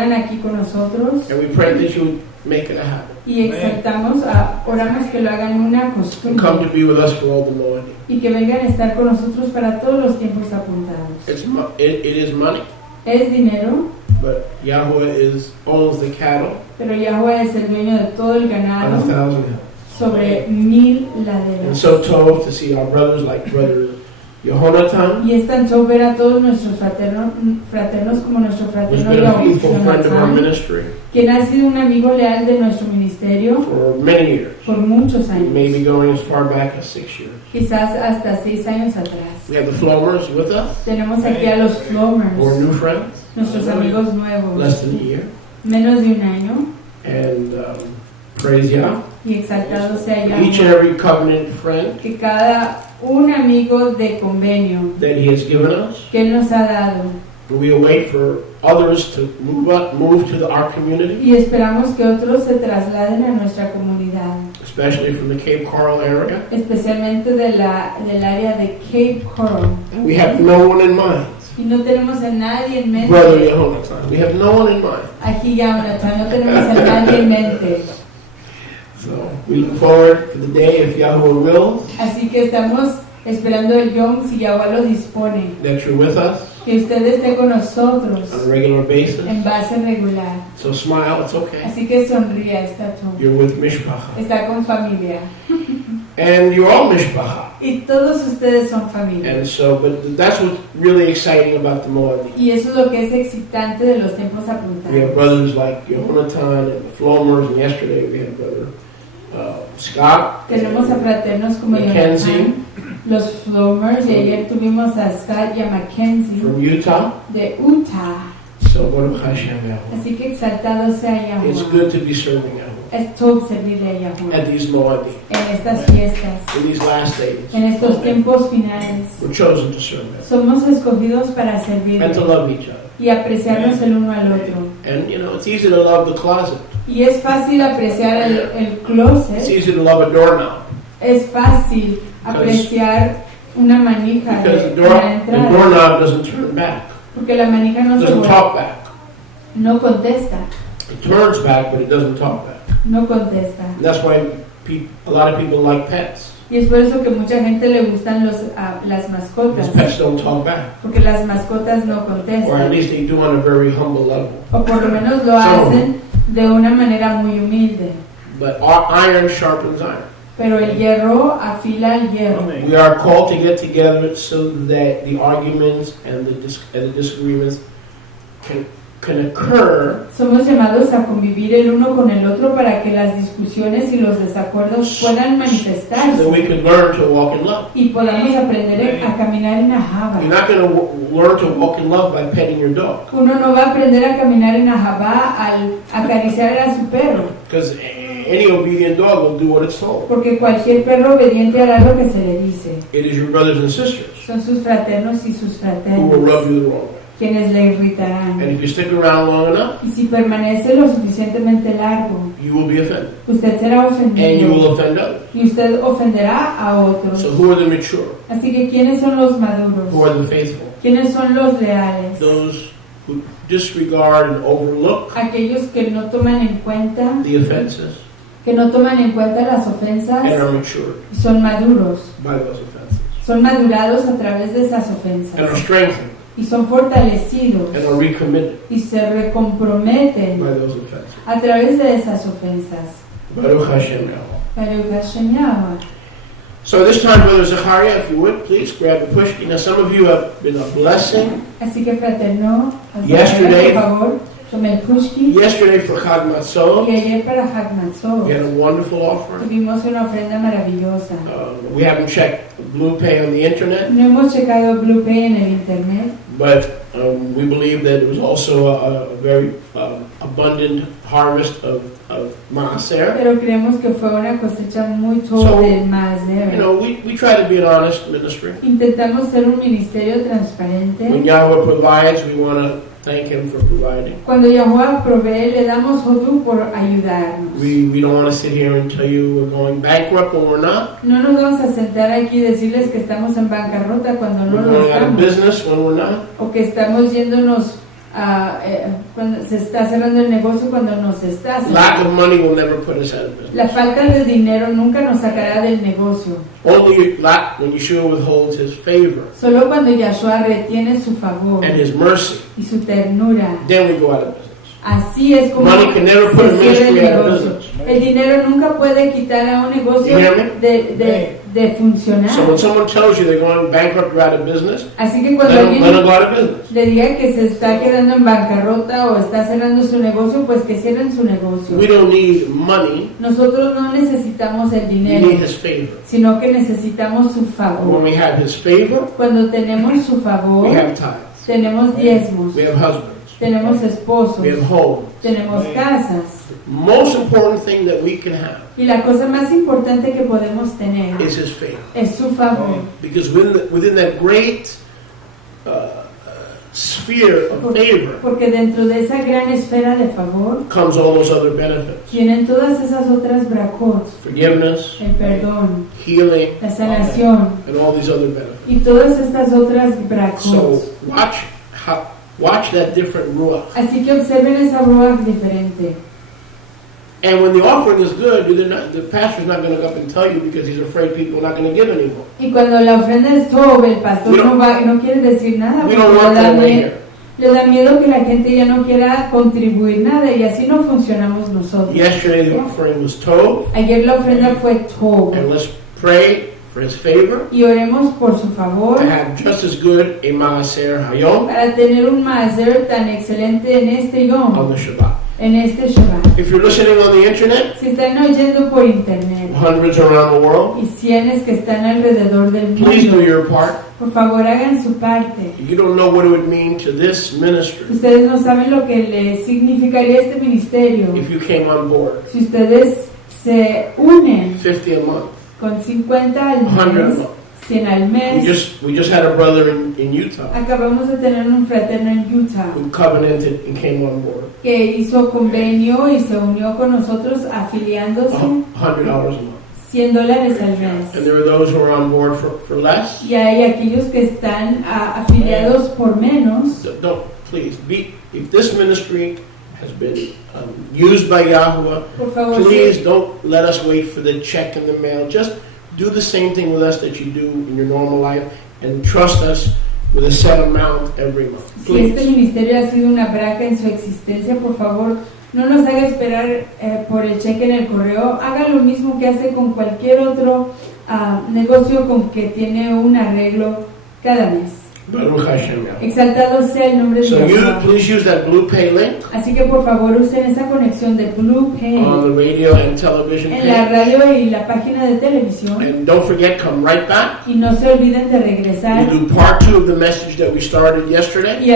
aquí con nosotros. And we pray that you would make it a habit. Y exaltamos, oramos que lo hagan una And come costumbre to be with us for all the Lord. y que vengan a estar con nosotros para todos los tiempos apuntados. It is money, Es dinero, but Yahweh owns the cattle pero Yahweh es el dueño de todo el on ganado 1,000 hills. sobre 1000 And laderas. so told to see our brothers like brother Yehonatan, Y es tan show ver a todos nuestros fraternos como nuestro who's fraterno been a faithful friend of our Jonathan, ministry quien ha sido un amigo leal de nuestro ministerio for many years, por muchos años, maybe going as far back as 6 years. quizás hasta 6 años atrás. We have the Flomers with us, Tenemos aquí a los or Flomers, new friends, nuestros amigos nuevos, less than a year, menos de un año, and praise Yah. y exaltado sea Each and Yahweh, every covenant friend que cada un amigo de convenio that He has given us, que Él nos ha dado, we await for others to move to our community, y esperamos que otros se trasladen a nuestra comunidad, especially from the Cape Coral area. especialmente del área de Cape Coral. We have no one in mind. Y no tenemos a nadie en mente. Brother Yehonatan, we have no one in mind. Aquí Jonathan, no tenemos a nadie en mente. So we look forward to the day, if Yahweh wills, Así que estamos esperando el Yom, si Yahweh lo dispone, that you're with us que usted esté con nosotros on a regular basis. en base regular. So smile, it's okay. Así que sonría, está todo. You're with Mishpacha. Está con familia. And you're all Mishpacha. Y todos ustedes son familia. And so, but that's what's really exciting about the Moadi. Y eso es lo que es excitante de los tiempos We have apuntados. brothers like Yehonatan and the Flomers, and yesterday we had brother Scott. Tenemos a fraternos como Mackenzie. Jonathan, los Flomers, y ayer tuvimos a Scott y a Mackenzie From Utah. de Utah. So Baruch Hashem Yahweh. Así que exaltado sea It's Yahweh. good to be serving Yahweh Es top servirle a Yahweh at these Moadi, en estas fiestas, in these last days. en estos tiempos finales. We're chosen to serve Him Somos escogidos para and to servirle love each other. y apreciarnos el uno al otro. And you know, it's easy to love the closet. Y es fácil apreciar el It's closet, easy to love a doorknob es fácil apreciar una manija because de la the entrada, doorknob doesn't turn back, porque la manija no se doesn't vuelve, talk back. no contesta, It turns back, but it doesn't talk back. no contesta. And that's why a lot of people like pets. Y es por eso que mucha gente le gustan las mascotas, Because pets don't talk back, porque las mascotas no or at contestan, least they do on a very humble level. o por lo menos lo hacen de una manera muy humilde. But our iron sharpens iron. Pero el hierro afila el hierro. We are called to get together so that the arguments and the disagreements can occur, Somos llamados a convivir el uno con el otro para que las discusiones y los desacuerdos puedan so manifestarse that we can learn to walk in love. y podamos aprender a caminar en Ahava. You're not going to learn to walk in love by petting your dog, Uno no va a aprender a caminar en Ahava al acariciar a su perro, because any obedient dog will do what it's told. porque cualquier perro obediente hará lo que se le dice. It is your brothers and sisters Son sus fraternos y sus who will rub fraternas you the wrong way. quienes le irritarán. And if you stick around long enough, Y si permanece lo suficientemente largo, you will be offended, usted será and you ofendido will offend others. y usted ofenderá a otros. So who are the mature? Así que ¿quiénes son los maduros? Who are the faithful? ¿Quiénes son los leales? Those who disregard and overlook Aquellos que no toman en cuenta, the offenses las ofensas and are matured y son maduros. by those offenses, Son madurados a través de esas and are ofensas strengthened y son fortalecidos and are recommitted y se recomprometen by those offenses. a través de esas ofensas. Baruch Hashem Yahweh. Baruch Hashem Yahweh. So this time, Brother Zachariah, if you would, please grab the pushki. Now, some of you have been a blessing. Así que fraterno, Yesterday- por favor, tome el pushki. Yesterday for Chag Y Matzot, ayer para Hag Matzot we had a wonderful offering. tuvimos una ofrenda maravillosa. We haven't checked Blue Pay on the internet, No hemos checado Blue Pay en el internet, but we believe that it was also a very abundant harvest of maaser. pero creemos que fue una cosecha muy So, sobre más You de. know, we try to be an honest ministry. Intentamos ser un ministerio transparente. When Yahweh provides, we want to thank Him for providing. Cuando Yahweh provee, le damos hodú por ayudarnos. We don't want to sit here and tell you we're going bankrupt when we're not. No nos vamos a sentar aquí y decirles que estamos en bancarrota cuando no We're lo going out of estamos, business when we're not. o que estamos yéndonos cuando se está cerrando el negocio, cuando nos está cerrando. Lack of money will never put us out of business. La falta de dinero nunca nos sacará del negocio. Only when Yeshua withholds his favor Solo cuando Yahshua retiene su favor and his mercy, y su ternura. then we go out of business. Así es como Money can never put a se cierra el ministry out of negocio. business. El dinero nunca puede quitar a un negocio You hear me? de funcionar. So when someone tells you they're going bankrupt or out of business, Así que cuando let them alguien go out of business. le diga que se está quedando en bancarrota o está cerrando su negocio, pues que cierren su negocio. We don't need money, Nosotros no necesitamos el we dinero, need his favor. sino que necesitamos su When favor. we have his favor, Cuando tenemos su favor, we have tithes, tenemos diezmos, we have husbands, tenemos esposos, we have homes. tenemos casas. Most important thing that we can have Y la cosa más importante que podemos tener is his favor. es su favor. Because within that great sphere of favor Porque dentro de esa gran esfera de favor comes all those other benefits. tienen todas esas otras bracot, Forgiveness, el perdón, healing, la sanación and all these other benefits. y todas estas otras bracot. So watch that different ruach. Así que observen esa ruach diferente. And when the offering is good, the pastor's not going to go up and tell you because he's afraid people are not going to give anymore. Y cuando la ofrenda es top, el pastor no quiere decir nada We porque don't work that way here. le da miedo que la gente ya no quiera contribuir nada y así no funcionamos nosotros. Yesterday the offering was tov, Ayer la ofrenda fue top and let's pray for his favor y oremos por su favor to have just as good a maaser hayom para tener un maaser tan excelente en este Yom, on the Shabbat. en este Shabbat. If you're listening on the internet, Si están oyendo por internet hundreds around the world, y cienes que están alrededor del please do mundo, your part. por favor hagan su parte. You don't know what it would mean to this ministry Ustedes no saben lo que le significaría este ministerio if you came on board. si ustedes se unen 50 a month, con 50 al 100 a mes, month. 100 al mes. We just had a brother in Utah Acabamos de tener un fraterno en Utah who covenanted and came on board. que hizo convenio y se unió con nosotros afiliándose $100 a month. $100 al mes. And there are those who are on board for less. Y hay aquellos que están afiliados por menos. Don't, please, if this ministry has been used by Yahuwah, Por favor, please don't let us wait for the check in the mail. Just do the same thing with us that you do in your normal life and trust us with a set amount every month. si este Please. ministerio ha sido una braca en su existencia, por favor, no nos haga esperar por el cheque en el correo. Haga lo mismo que hace con cualquier otro negocio con que tiene un arreglo cada mes. Baruch Hashem. Exaltado sea el nombre de So Jehová. please use that blue pay link Así que por favor usen esa conexión de Blue Pay on the radio and television en la page. radio y la página de televisión. And don't forget, come right back. Y no se olviden de regresar. We'll do part 2 of the message that we started yesterday, Y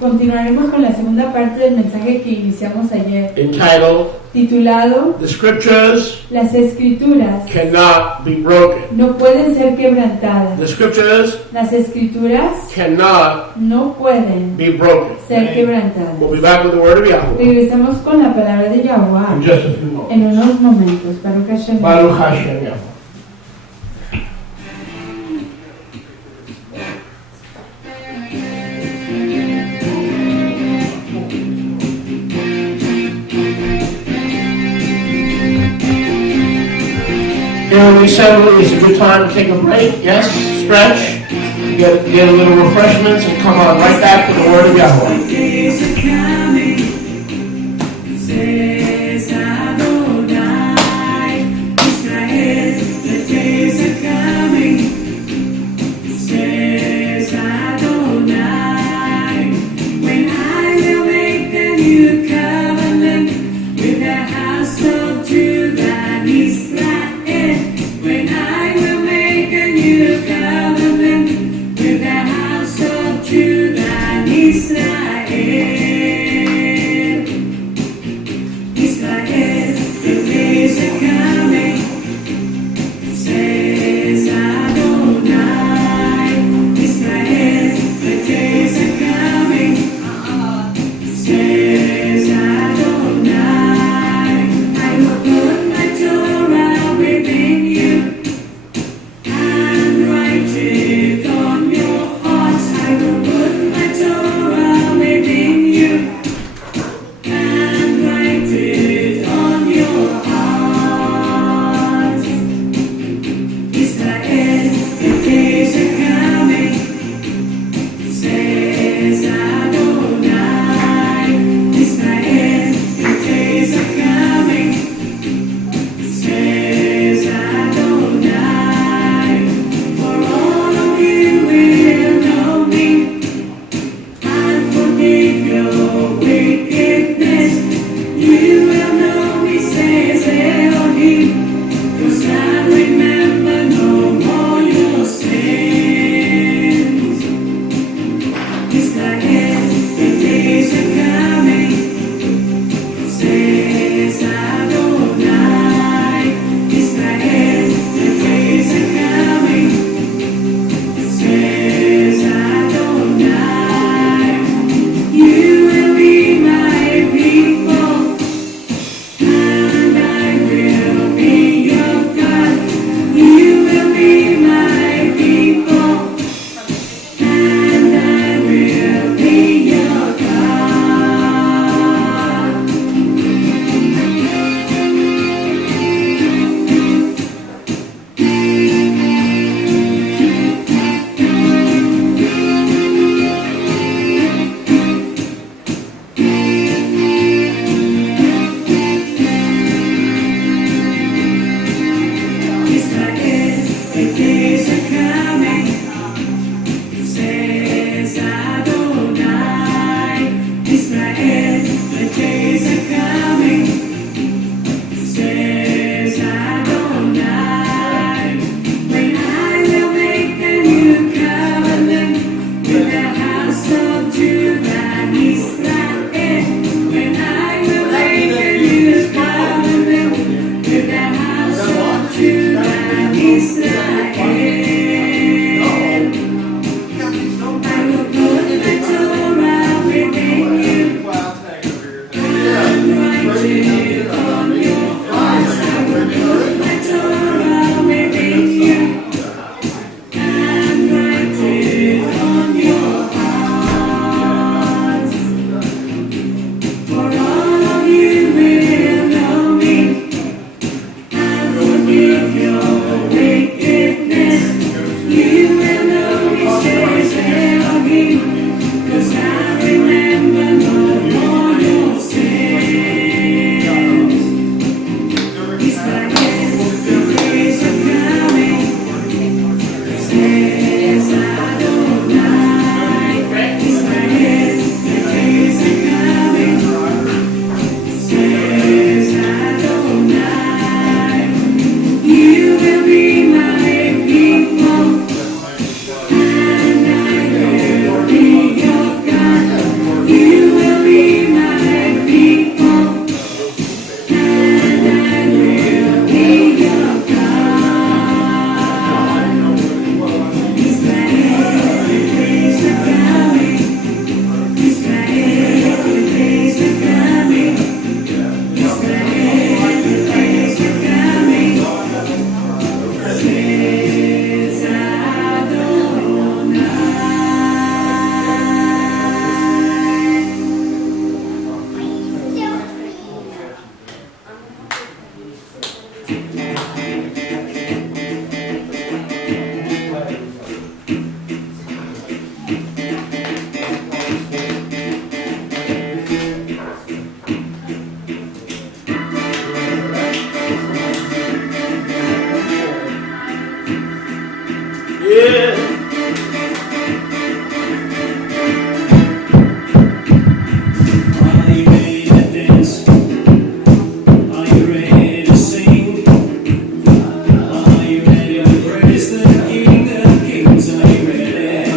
continuaremos con la segunda parte del mensaje que iniciamos ayer, entitled, titulado The Scriptures Las Escrituras Cannot Be Broken. no pueden ser quebrantadas. The Scriptures Las Escrituras cannot no pueden be broken. ser quebrantadas. We'll be back with the Word of Yahweh Regresamos con la palabra de Yahweh in just a few moments. en unos momentos. Baruch Hashem. Baruch Hashem Yahweh. Here we settle, it's a good time to take a break. Yes, stretch, get a little refreshments, and come on right back to the Word of Yahweh. Days are coming, says Adonai. Israel, the days are coming, says Adonai. When I will make a new covenant with the house of Judah and Israel. When I will make a new covenant with the house of Judah and Israel. Yeah. Are you ready to dance? Are you ready to sing? Are you ready to praise the King of Kings? Are you ready?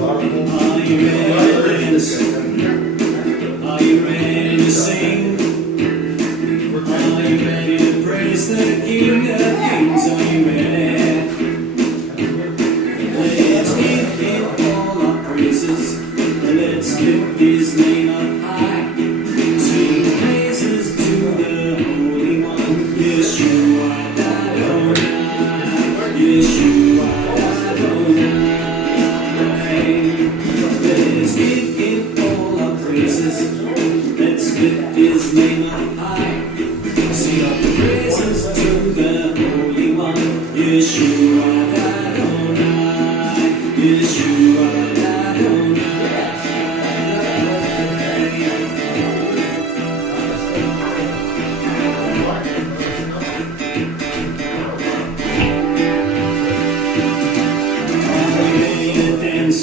Are you ready to dance? Are you ready to sing? Are you ready to praise the King of Kings? Are you ready? Let's give him all our praises. Let's lift his name up high. Sing praises to the Holy One. Yeshua Adonai. Yeshua Adonai. Let's give him all our praises. Let's lift his name up high. Sing our praises to the Holy One. Yeshua Adonai. Yeshua Adonai. Are you ready to dance?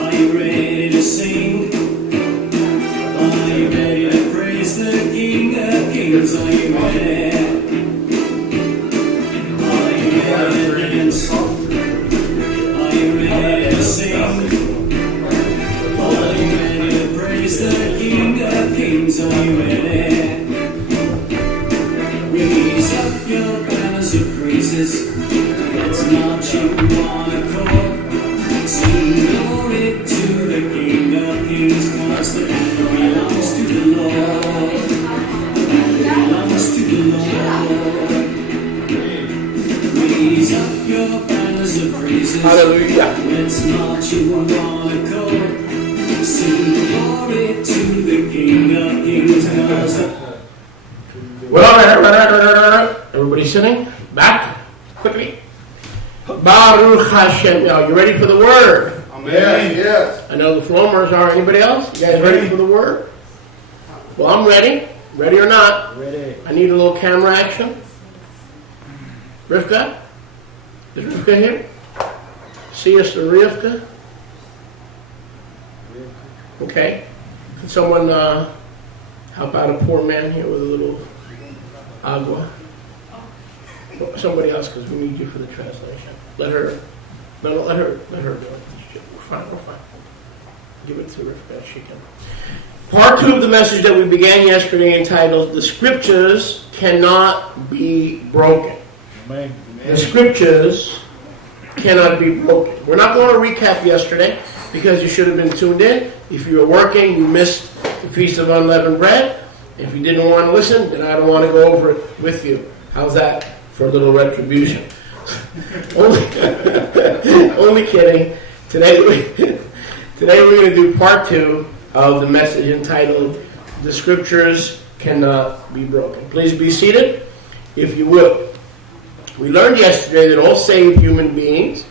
Are you ready to sing? Are you ready to praise the King of Kings? Are you ready? Are you ready to dance? Are you ready to sing? Are you ready to praise the King of Kings? Are you ready? Raise up your banners of praises. Let's march in one accord. Sing glory to the King of Kings, 'cause the battle belongs to the Lord. The battle belongs to the Lord. Raise up your banners of praises. Hallelujah. Let's march in one accord. Sing glory to the King of Kings, 'cause the Well, everybody sitting? Back? Quickly. Baruch Hashem. Now, you ready for the word? Amen. Yes. I know the Flomers are. Anybody else? You guys ready for the word? Well, I'm ready. Ready or not? Ready. I need a little camera action. Rivka? Is Rivka here? See us, the Rivka? Okay. Can someone help out a poor man here with a little agua? Somebody else, because we need you for the translation. Let her. No, let her do it. We're fine. Give it to Rivka. She can. Part 2 of the message that we began yesterday entitled, "The Scriptures Cannot Be Broken." Amen. The Scriptures cannot be broken. We're not going to recap yesterday because you should have been tuned in. If you were working, you missed the Feast of Unleavened Bread. If you didn't want to listen, then I don't want to go over it with you. How's that for a little retribution? Only kidding. Today we're going to do part 2 of the message entitled, "The Scriptures Cannot Be Broken." Please be seated, if you will. We learned yesterday that all saved human beings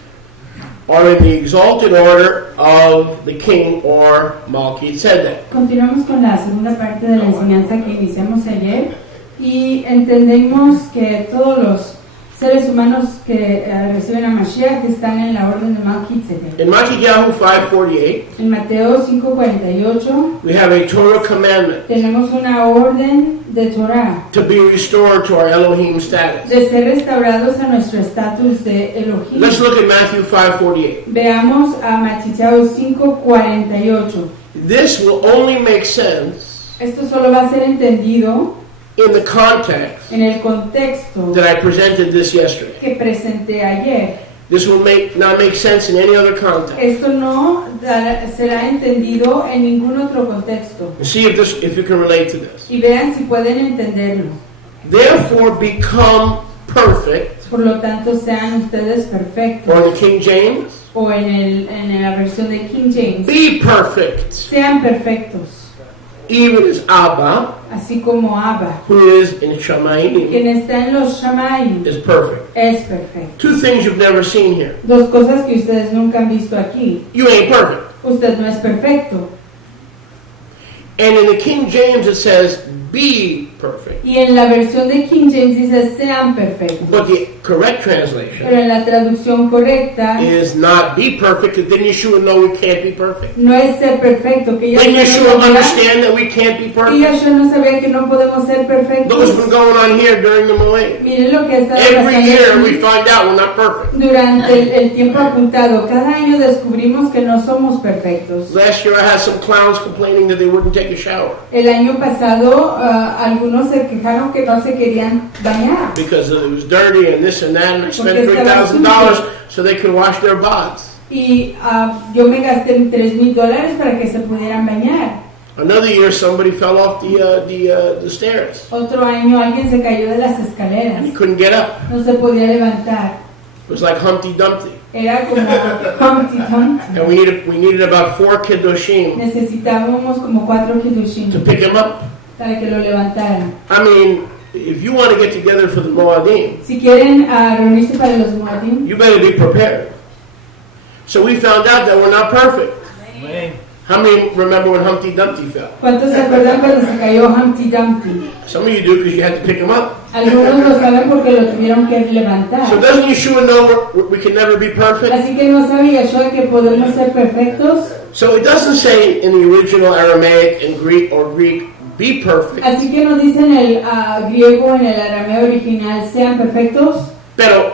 are in the exalted order of the King or Melchizedek. Continuamos con la segunda parte de la enseñanza que iniciamos ayer y entendemos que todos los seres humanos que reciben a Mashiach están en la orden de Melchizedek. In Matthew 5:48, En Mateo 5:48 we have a Torah commandment tenemos una orden de Torah to be restored to our Elohim status. de ser restaurados a nuestro estatus de Elohim. Let's look at Matthew 5:48. Veamos a Mateo 5:48. This will only make sense Esto solo va a ser entendido in the context en el contexto that I presented this yesterday. que presenté ayer. This will not make sense in any other context. Esto no será entendido en ningún otro contexto. And see if you can relate to this. Y vean si pueden entenderlo. Therefore become perfect, Por lo tanto, sean ustedes perfectos. or in the King James, O en la versión de King James, be perfect. sean perfectos. even as Abba, así como Abba, who is in Shamayim, quien está en los Shamayim, is perfect. es perfecto. Two things you've never seen here. Dos cosas que ustedes nunca han visto aquí. You ain't perfect. Usted no es perfecto. And in the King James it says, be perfect. Y en la versión de King James dice sean perfectos. But the correct Pero translation en la traducción correcta is not be perfect, because then Yeshua know we can't be perfect. no es ser perfecto, que Then Yeshua no sabía, understand that we can't be y perfect. Yahshua no sabía que no podemos ser Look what's perfectos. been going on here during the millennium. Miren lo que está Every year pasando we aquí. find out we're not perfect. Durante el tiempo apuntado, cada año descubrimos que no somos perfectos. Last year I had some clowns complaining that they wouldn't take a shower El año pasado, algunos se quejaron que no se querían bañar. because it was dirty and this and that, and I spent Porque estaba $3,000 so they could wash their bods. Y yo me gasté $3,000 para que se pudieran bañar. Another year somebody fell off the stairs. Otro año alguien se cayó de las escaleras. He couldn't get up. No se podía levantar. It was like Humpty Dumpty. Era como Humpty Dumpty. And we needed about 4 kiddushim Necesitábamos como 4 kiddushim to pick him up. para que lo levantaran. I mean, if you want to get together for the Moadim, Si quieren reunirse para los Moadim, you better be prepared. So we found out that we're not perfect. How many remember when Humpty Dumpty fell? ¿cuántos se acuerdan cuando se cayó Humpty Dumpty? Some of you do because you had to pick him up. Algunos lo saben porque lo tuvieron que levantar. So doesn't Yeshua know we can never be perfect? Así que no sabe Yahshua que podemos ser perfectos. So it doesn't say in the original Aramaic and Greek be perfect. Así que no dice en el griego, en el arameo original, sean perfectos, Pero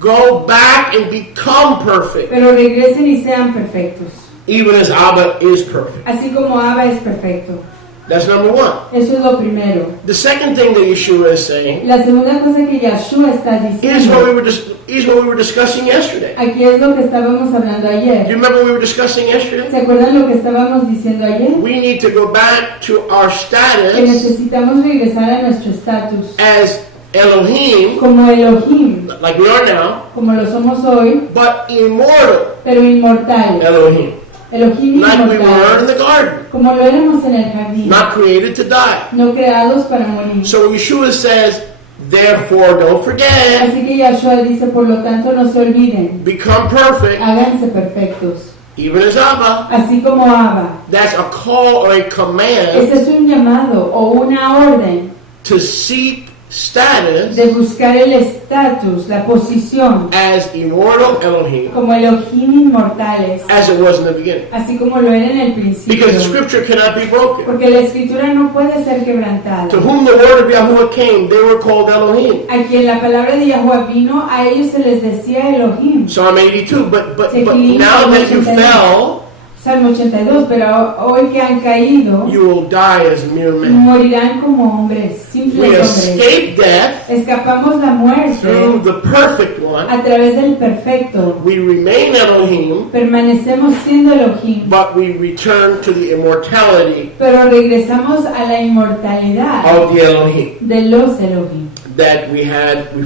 go back and become perfect, pero regresen y sean perfectos. even as Abba is perfect. Así como Abba es perfecto. That's number one. Eso es lo primero. The second thing that Yeshua is saying La segunda cosa que Yahshua está is what we diciendo, were discussing yesterday. aquí es lo que estábamos hablando Do you ayer. remember what we were discussing yesterday? ¿Se acuerdan lo que estábamos diciendo ayer? We need to go back to our Que status necesitamos regresar a nuestro estatus as Elohim, como Elohim, like we are now, como lo somos hoy, but immortal pero inmortales. Elohim. Elohim Like we were in inmortales, the garden, como lo éramos en el jardín, not created to die. no creados para morir. So Yeshua says, therefore don't forget, Así que Yahshua dice, por lo tanto, no se olviden, become perfect, háganse perfectos, even as Abba. así como Abba. That's a call or a command Ese es un llamado o una orden to seek status de buscar el estatus, la posición, as immortal Elohim, como Elohim inmortales, as it was in the beginning. así como lo era en el principio. Because the scripture cannot be broken. Porque la escritura no puede ser quebrantada. To whom the word of Yahuwah came, they were called Elohim. A quien la palabra de Yahweh vino, a ellos se les decía Elohim. Psalm 82. But now that you fell, Salmo 82, pero hoy que han caído, you will die as mere men. morirán como hombres, We simples hombres. escape death Escapamos la muerte through the perfect one. a través del perfecto. We remain Elohim, Permanecemos siendo Elohim, but we return to the immortality pero regresamos a la inmortalidad of the Elohim de los Elohim that we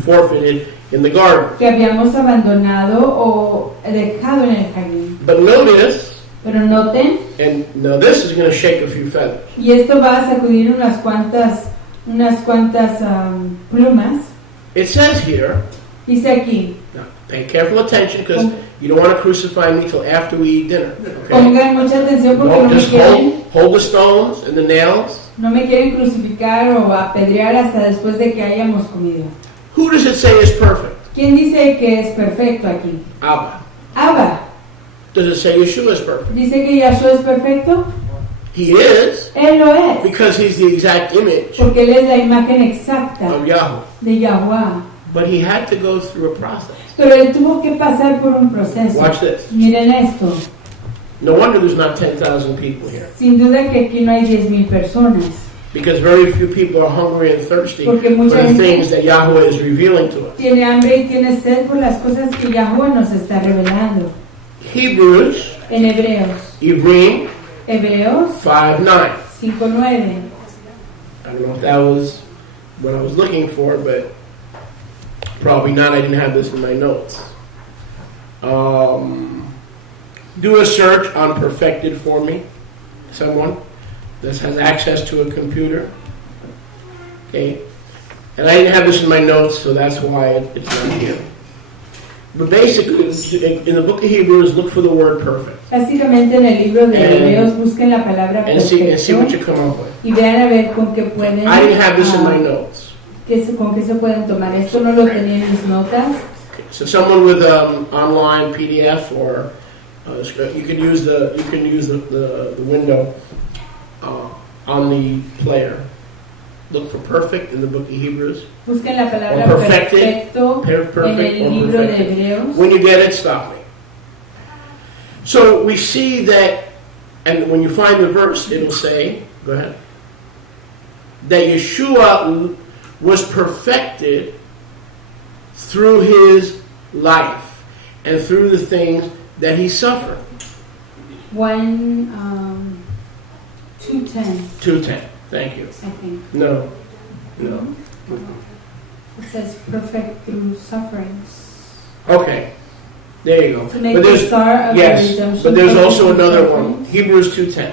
forfeited in the garden. que habíamos abandonado o dejado en el jardín. But notice, Pero noten, and now this is going to shake a few feathers. y esto va a sacudir unas cuantas plumas. It says here, Dice aquí, now pay careful attention because you don't want to crucify me till after we eat dinner. Okay? pongan mucha atención porque No, just hold the stones and the nails. no me quieren crucificar o apedrear hasta después de que hayamos comido. Who does it say is perfect? ¿Quién dice que es perfecto aquí? Abba. Abba. Does it say Yeshua is perfect? ¿Dice que Yahshua es perfecto? He is, Él lo es, because he's the exact image porque Él es la imagen exacta of Yahweh. de Yahweh. But he had to go through a process. Pero Él tuvo que pasar por un proceso. Watch this. Miren esto. No wonder there's not 10,000 people here. Sin duda que aquí no hay 10,000 personas. Because very few people are hungry and thirsty for Porque mucha the gente things that Yahweh is revealing to us. Tiene hambre y tiene sed por las cosas que Yahweh nos está revelando. Hebrews, En Hebreos. Hebrews 5:9. 5:9. I don't know if that was what I was looking for, but probably not. I didn't have this in my notes. Do a search on perfected for me, someone. that has access to a computer. Okay? And I didn't have this in my notes, so that's why it's not here. But basically, in the book of Hebrews, look for the word perfect. Básicamente en el libro de Hebreos busquen la palabra And see what perfecto you come up with. y vean a ver con qué pueden, I didn't have this in my notes. con qué se pueden tomar. Esto no lo tenía en mis notas. So someone with online PDF or you can use the window on the player. Look for perfect in the book of Hebrews. Busquen la palabra Or perfected, perfecto en el libro de Hebreos. When you get it, stop me. So we see that, and when you find the verse, it'll say, go ahead, that Yeshua was perfected through his life and through the things that he suffered. 2:10. 2:10. Thank you. I think. No. It says perfect through sufferings. Okay. There you go. To make the star of the Yes, redemption. but there's also perfect through another one. sufferings. Hebrews 2:10.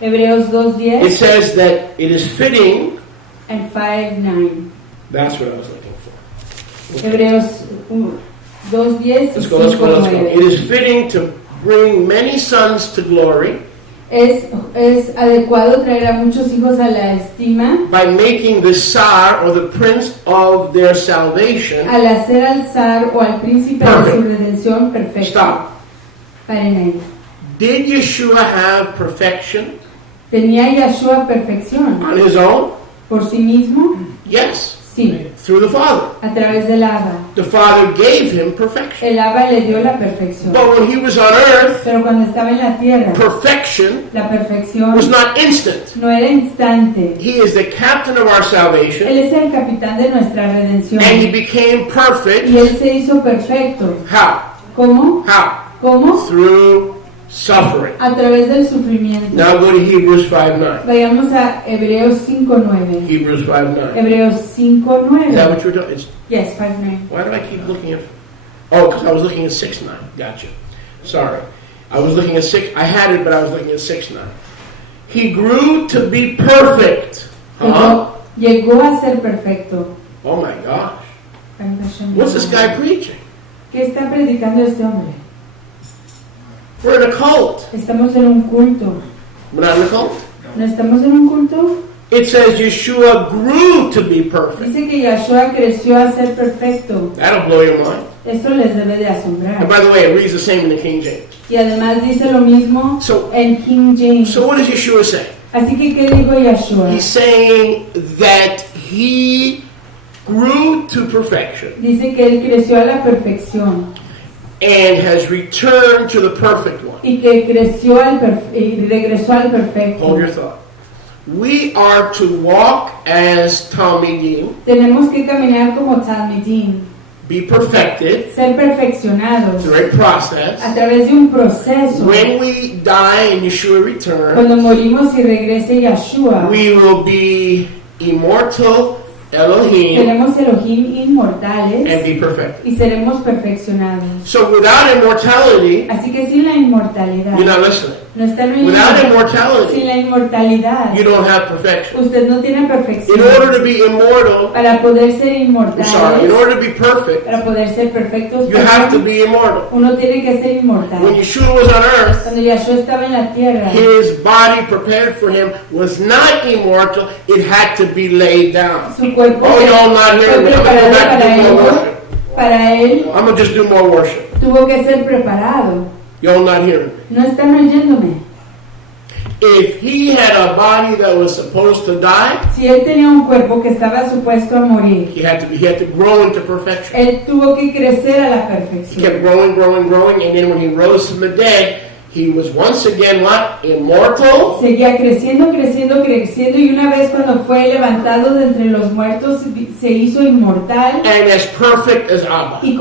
Hebreos It 2:10 says that it is fitting. and 5:9. That's what I was looking for. Okay. Hebreos 2:10 y Let's go. It 5:9. is fitting to bring many sons to glory Es adecuado traer a muchos hijos a la estima by making the Tsar or the prince of their salvation. al hacer al zar o al príncipe de su redención perfecto. Stop. Paren ahí. Did Yeshua have perfection ¿Tenía Yahshua perfección on his own? por sí mismo? Yes. Sí, Through the Father. a través del Abba. The Father gave him perfection. El Abba le dio la perfección. But when he was on earth, Pero cuando estaba en la tierra, perfection la perfección was not instant. no era instante. He is the captain of our salvation, Él es el capitán de nuestra redención. and he became perfect. Y Él se hizo perfecto. How? ¿Cómo? How? ¿Cómo? Through suffering. A través del sufrimiento. Now go to Hebrews 5:9. Vayamos a Hebreos 5:9. Hebrews 5:9. Hebreos Is that 5:9. what you're doing? It's, Yes, 5:9. why did I keep looking at? Oh, because I was looking at 6:9. Gotcha. Sorry, I was looking at 6. I had it, but I was looking at 6:9. He grew to be perfect. Huh? Llegó a ser perfecto. Oh my gosh. What's this guy preaching? ¿Qué está predicando este hombre? We're in a cult. Estamos en un culto. We're not in a cult. ¿No estamos en un culto? It says Yeshua grew to be perfect. Dice que Yahshua creció a ser perfecto. That'll blow your mind. Esto les debe de And asombrar. by the way, it reads the same in the King James. Y además dice lo mismo So- en King James. So what does Yeshua say? Así que, ¿qué dijo Yahshua? He's saying that he grew to perfection Dice que él creció a la perfección and has returned to the perfect one. y que creció y regresó al perfecto. Hold your thought. We are to walk as Talmidim, Tenemos que caminar como Talmidim, be perfected ser perfeccionados through a process. a través de un proceso. When we die and Yeshua returns, Cuando morimos y regrese Yahshua, we will be immortal Elohim seremos Elohim and inmortales be perfected. y seremos perfeccionados. So without immortality, Así que sin la inmortalidad, you're not listening. no están Without oyendo. Sin immortality, la inmortalidad, you don't have perfection. usted no tiene In perfección. order to be immortal, Para poder ser in inmortales, order to be perfect, para poder ser perfectos, you have to be immortal. uno tiene que ser inmortal. When Yeshua was on earth, Cuando Yahshua estaba en la tierra, his body prepared for him was not immortal, it had to be laid down. su cuerpo Oh, y'all not fue hearing me. I'm preparado going to go back para to do more él. worship. Para él I'm going to just do more worship. tuvo que ser preparado. Y'all not hearing me. No están oyéndome. If he had a body that was supposed to die, Si él tenía un cuerpo que estaba supuesto a morir, he had to grow into perfection. él tuvo que crecer a la He perfección. kept growing, and then when he rose from the dead, he was once again what? Immortal Seguía creciendo, y una vez cuando fue levantado de entre los muertos se hizo inmortal and as perfect as Abba. y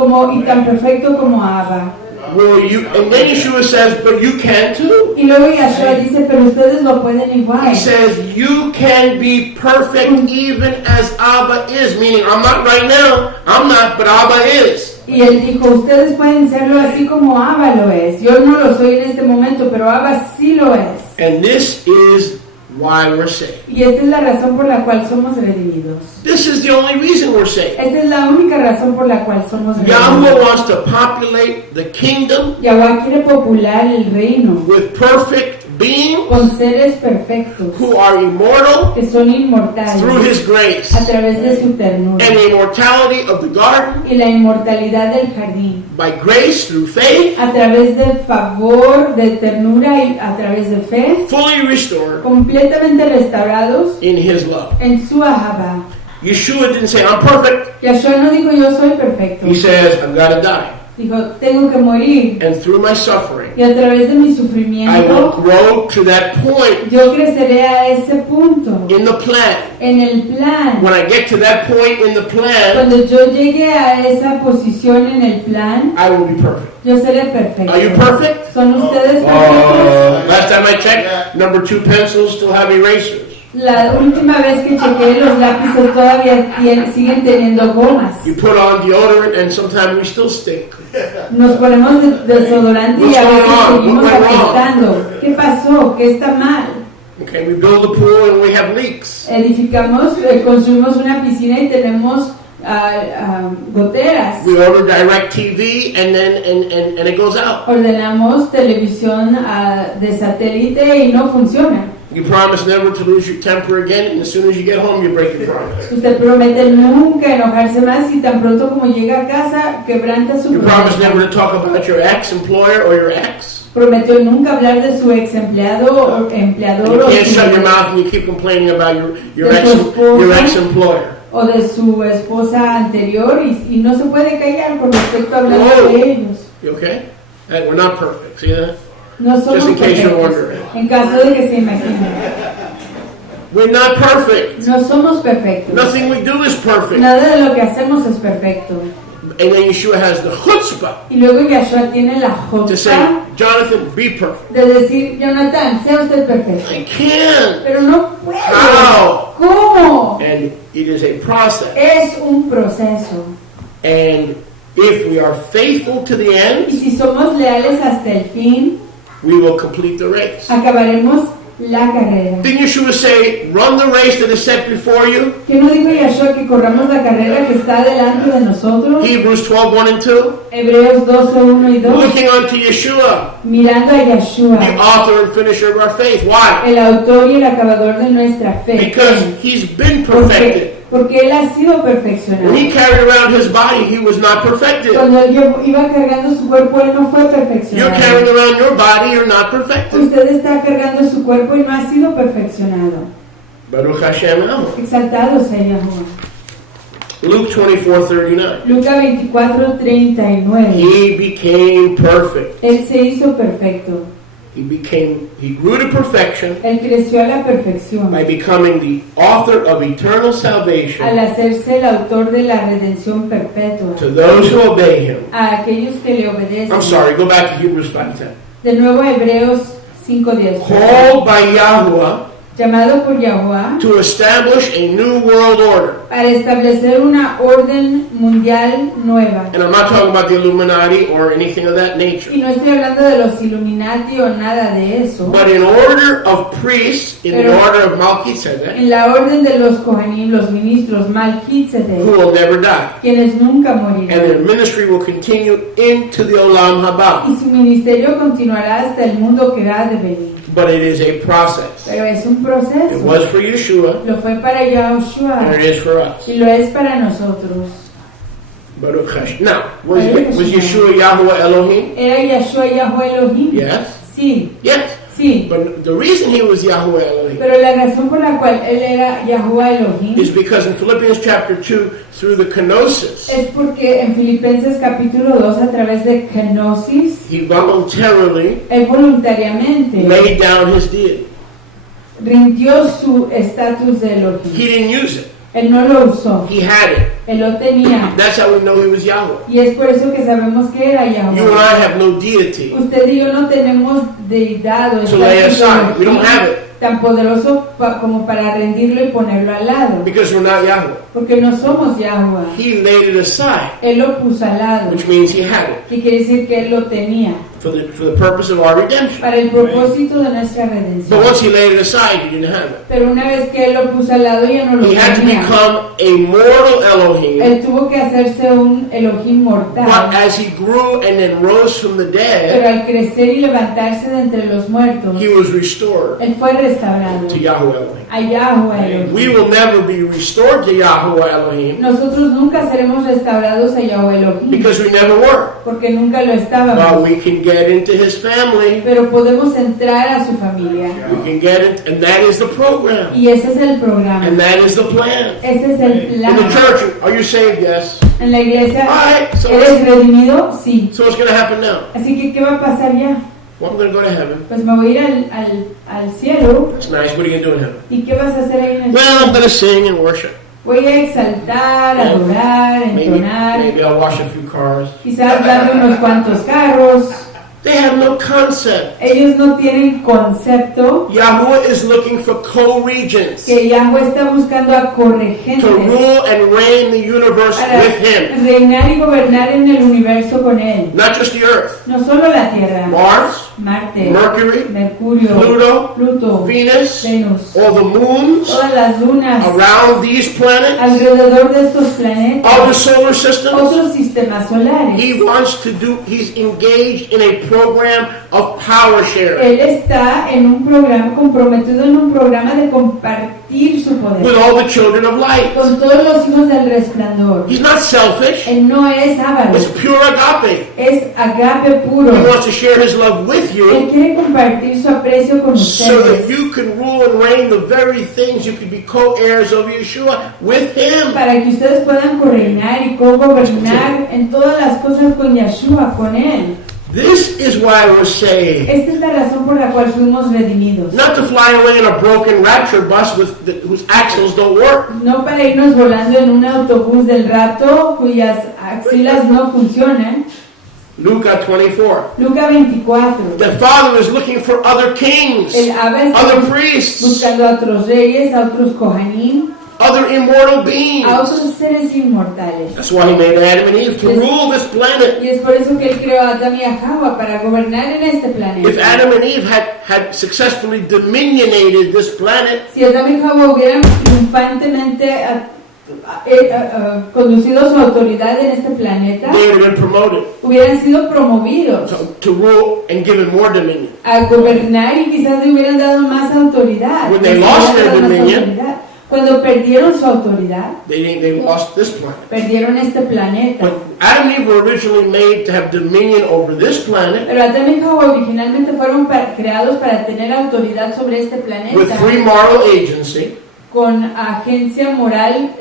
tan perfecto como Abba. Will you? And then Yeshua says, but you can too. Y luego Yahshua dice, pero ustedes lo pueden igual. He says, you can be perfect even as Abba is. Meaning, I'm not right now. I'm not, but Abba is. Y él dijo, ustedes pueden serlo así como Abba lo es. Yo no lo soy en este momento, pero Abba sí lo es. And this is why we're saved. Y esta es la razón por la cual somos redimidos. This is the only reason we're saved. Esta es la única razón por la cual somos Yahweh redimidos. wants to populate the kingdom Yahweh quiere popular el reino with perfect beings con seres perfectos who are immortal que son inmortales through His grace, a través de su ternura and the immortality of the garden y la inmortalidad del jardín by grace through faith, a través del favor, de ternura y a través de fe, fully restored completamente restaurados in His love. en su Ahabá. Yeshua didn't say, I'm perfect. Yahshua no dijo yo soy perfecto, He says, I've got to die. dijo tengo que morir And through my suffering, y a través de mi I will sufrimiento grow to that point yo creceré a ese punto in the plan. en el plan. When I get to that point in the plan, Cuando yo llegue a esa posición en el plan, I will be perfect. yo seré perfecto. Are you perfect? ¿Son ustedes perfectos? Last time I checked, number 2 pencils still have erasers. La última vez que chequeé, los lápices todavía siguen teniendo gomas. You put on deodorant and sometimes we still stink. Nos ponemos desodorante y a What's veces going on? seguimos What went wrong? apestando. ¿Qué pasó? ¿Qué está mal? Okay, we build a pool and we have leaks. Edificamos, construimos una piscina y tenemos goteras. We order direct TV and then and it goes out. Ordenamos televisión de satélite y no funciona. You promise never to lose your temper again, and as soon as you get home, you break your promise. Usted promete nunca enojarse más y tan pronto como llega a casa quebranta su You promise promesa. never to talk about your ex-employer or your ex. Prometió nunca hablar de su ex empleado o empleador You can't shut your mouth and you keep complaining about your ex-employer. o de su esposa anterior y no se puede callar con respecto a hablar Whoa. de ellos. You okay? We're not perfect. See that? No somos Just in case you're perfectos. wondering. En caso de que se imaginen, We're not perfect. no somos perfectos. Nothing we do is perfect. Nada de lo que hacemos es perfecto. And then Yeshua has the chutzpah Y luego Yahshua tiene la to say, jota Jonathan, be perfect. de decir, Jonathan, sea usted perfecto. I can't. Pero no puede. How? ¿Cómo? And it is a process. Es un proceso. And if we are faithful to the Y end, si somos leales hasta el fin, we will complete the race. acabaremos la carrera. Didn't Yeshua say, run the race that is set before you? ¿Qué no dijo Yahshua que corramos la carrera que está delante de nosotros? Hebrews 12, 1 and 2. Hebreos 12, 1 y 2. Looking unto Yeshua, Mirando a the Yahshua, author and finisher of our faith. Why? el autor y el acabador de nuestra fe. Because he's been perfected. Porque Él ha sido When perfeccionado. he carried around his body, he was not perfected. Cuando Él iba cargando su cuerpo, Él no fue You're perfeccionado. carrying around your body, you're not perfected. Usted está cargando su cuerpo y no ha sido perfeccionado. Baruch Hashem Amo. Exaltado sea Yahweh. Luke 24:39. Lucas 24:39. He became perfect. Él se hizo perfecto. He grew to perfection Él creció a la perfección by becoming the author of eternal salvation al hacerse el autor de la redención perpetua to those who obey him. a aquellos que le obedecen. I'm sorry, go back to Hebrews 5:10. De nuevo a Hebreos 5:10. Called by Yahweh Llamado por Yahweh to establish a new world order. para establecer una orden mundial nueva. And I'm not talking about the Illuminati or anything of that nature. Y no estoy hablando de los Illuminati o nada de eso. But in order of priests, in the Pero- order of Melchizedek, En la orden de los Kohanim, los ministros, who Malkitzedek, will never die. quienes nunca And their morirán. ministry will continue into the Olam Haba. Y su ministerio continuará hasta el mundo que ha de venir. But it is a process. Pero es un It proceso. was for Yeshua, Lo fue para and Yahushua it is for us. y lo es para nosotros. Baruch Hashem. Now, was Yeshua Yahweh Elohim? ¿Era Yahshua Yahweh Elohim? Yes. Sí, Yes. sí. But the reason he was Yahweh Elohim Pero la razón por la cual él era Yahweh Elohim is because in Philippians chapter 2, through the kenosis, es porque en Filipenses capítulo 2 a través de kenosis, he voluntarily él voluntariamente laid down his deity. rindió su estatus de Elohim. He didn't use it. Él no lo usó, He had it. él lo tenía. That's how we know he was Yahweh. Y es por eso que sabemos que era You and Yahweh. I have no deity Usted y yo no tenemos deidad o to lay estatus aside. We don't Elohim have it tan poderoso como para rendirlo y ponerlo al lado. because we're not Yahweh. Porque no somos Yahweh. He laid it aside, Él lo puso al lado. which means he had it. Que quiere decir que él lo tenía. for the purpose of our redemption. para el propósito de nuestra But redención. once he laid it aside, he didn't have it. Pero una vez que él lo puso al lado ya no lo He had to tenía. become a mortal Elohim. Él tuvo que hacerse un Elohim mortal. But as he grew and then rose from the Pero dead, al crecer y levantarse de entre los muertos, he was restored él fue restaurado to Yahweh Elohim. a Yahweh Elohim. We will never be restored to Yahweh Elohim Nosotros nunca seremos restaurados a Yahweh Elohim because we never were. porque nunca lo But estábamos. we can get into his family. Pero podemos entrar a su familia We can get it, and that is the program. y ese es el programa. And that is the plan. Ese es el In the plan. church, are you saved? Yes. En la iglesia, Alright, so ¿eres redimido? Sí. what's going to happen now? Así que, ¿qué va a pasar ya? Well, I'm going to go to heaven. Pues me voy a ir al cielo. That's nice. What are you going to do in heaven? ¿Y qué vas a hacer ahí en el Well, I'm cielo? going to sing and worship. Voy a exaltar, adorar, Maybe entonar, I'll wash a few cars. quizás darle unos cuantos carros. They have no concept. Ellos no tienen concepto Yahweh is looking for co-regents que Yahweh está buscando a to corregentes rule and reign the universe para with him. reinar y gobernar en el universo con él. Not just the earth. No solo la Tierra, Mars, Marte, Mercury, Mercurio, Pluto, Pluto, Venus, Venus, all the moons todas las lunas around these planets, alrededor de estos planetas, other solar systems. otros sistemas solares. He wants to do, he's engaged in a program of power sharing Él está en un programa, comprometido en un programa de compartir su with poder all the children of light. con todos los hijos del resplandor. He's not selfish. Él no es avaro, It's pure agape. es agape puro. He wants to share his love with Él you quiere compartir su aprecio con so that ustedes you can rule and reign the very things you could be co-heirs of Yeshua with him. para que ustedes puedan correinar y co-gobernar en todas las cosas con Yeshua, con Él. This is why we're saved. Esta es la razón por la cual fuimos redimidos. Not to fly away in a broken rapture bus whose axles don't work. No para irnos volando en un autobús del rapto cuyas axilas no funcionan. Luke 24. Lucas 24. The Father is looking for other kings, El Abba está other priests, buscando a otros reyes, a otros Kohanim, other immortal beings. a otros seres inmortales. That's why he made Adam and Eve, to Yes. rule this planet. Y es por eso que Él creó a Adán y a Java para gobernar en este If planeta. Adam and Eve had successfully dominionated this planet, Si Adán y Java hubieran triunfantemente conducido su autoridad en este planeta, they would have been promoted hubieran sido promovidos to rule and given more dominion. a gobernar y quizás le hubieran dado más autoridad. When they Les lost hubieran their dado más dominion, autoridad. Cuando perdieron su autoridad, They lost this planet. perdieron este planeta. But Adam and Eve were originally made to have dominion over this planet Pero Adán y Java originalmente fueron creados para tener autoridad sobre este with planeta free moral agency. con agencia moral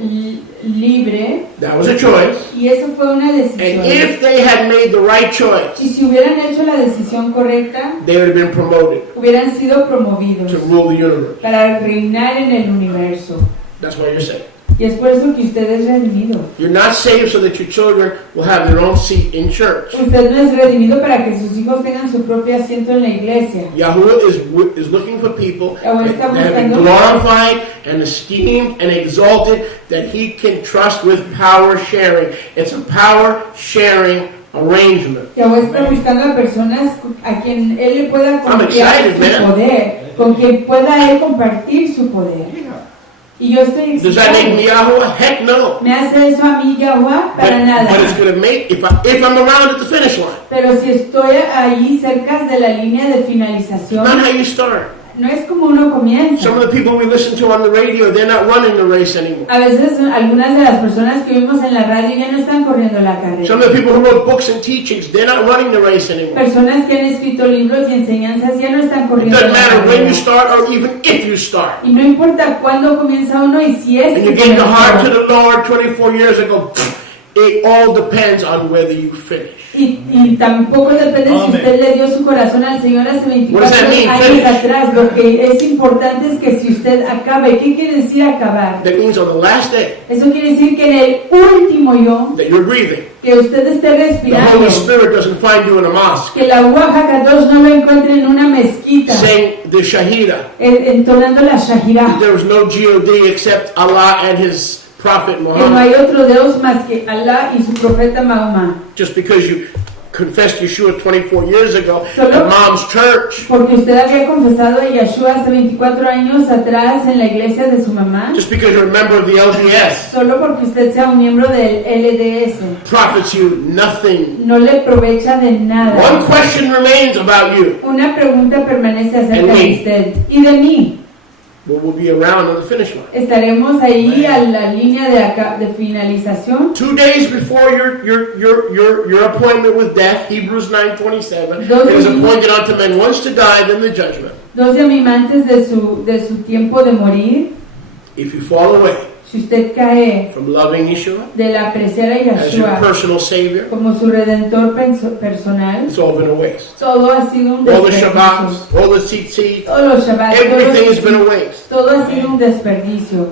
libre, That was a choice. y eso fue una And decisión. if they had made the right choice, Y si hubieran hecho la decisión correcta, they would have been promoted hubieran sido promovidos to rule the universe. para reinar en el universo. That's why you're saved. Y es por eso que usted es redimido. You're not saved so that your children will have their own seat in church. Usted no es redimido para que sus hijos tengan su propio asiento en la iglesia. Yahweh is looking for people Yahweh that está have been buscando- glorified and esteemed and exalted that he can trust with power sharing. It's a power sharing arrangement. Yahweh está buscando a personas a quien Él le pueda confiar excited, su man. poder, con quien pueda Él compartir su poder. Y yo estoy Does that make me excitado. Yahweh? Heck no. ¿Me hace eso a mí, Yahweh? Para But nada. it's going to make, if I'm around at the finish line, Pero si estoy ahí cerca de la línea de not finalización, how you start. no es como uno comienza. Some of the people we listen to on the radio, they're not running the race anymore. A veces algunas de las personas que vimos en la radio ya no están corriendo la carrera. Some of the people who wrote books and teachings, they're not running the race anymore. Personas que han escrito libros y enseñanzas ya no están It corriendo doesn't la matter when carrera. you start or even if you start. Y no importa cuándo comienza uno y si es And you que gave your comienza. heart to the Lord 24 years ago, it all depends on whether you finish. Y tampoco depende si Amén. usted le dio su corazón al Señor hace 24 What does that mean, años finish? atrás. Lo que es importante es que si usted acaba. ¿Y qué quiere decir acabar? That means on the last day Eso quiere decir que en el último yo, that you're breathing, que usted esté the respirando, Holy Spirit doesn't find you in a mosque que la Oaxaca 2 no lo encuentre en una mezquita, saying the Shahida. entonando la Shahirah. There was no God except Allah and His Prophet Que no Muhammad. hay otro Dios más que Alá y su profeta Mahoma. Just because confessed Yeshua 24 years ago Solo- at Mom's church, Porque usted había confesado a Yeshua hace 24 años atrás en la iglesia de su mamá, just because you're a member of the LDS, solo porque usted sea un miembro del LDS, profits you nothing. no le aprovecha de One nada. question remains about you. Una pregunta permanece acerca And de me. usted y de mí. But we'll be around on the finish line. Estaremos ahí a la línea de finalización. 2 days before your appointment with death, Hebrews 9:27, Those it is who- appointed unto men once to die, then the judgment. 2 días antes de su tiempo de morir, If you fall away si usted cae from loving Yeshua del apreciar a as your Yeshua personal Savior, como su redentor personal, it's all been a waste. todo ha sido un All the desperdicio. Shabbats, all the tzitzit, Todos los Shabbat, everything has been a waste. todo ha sido un desperdicio.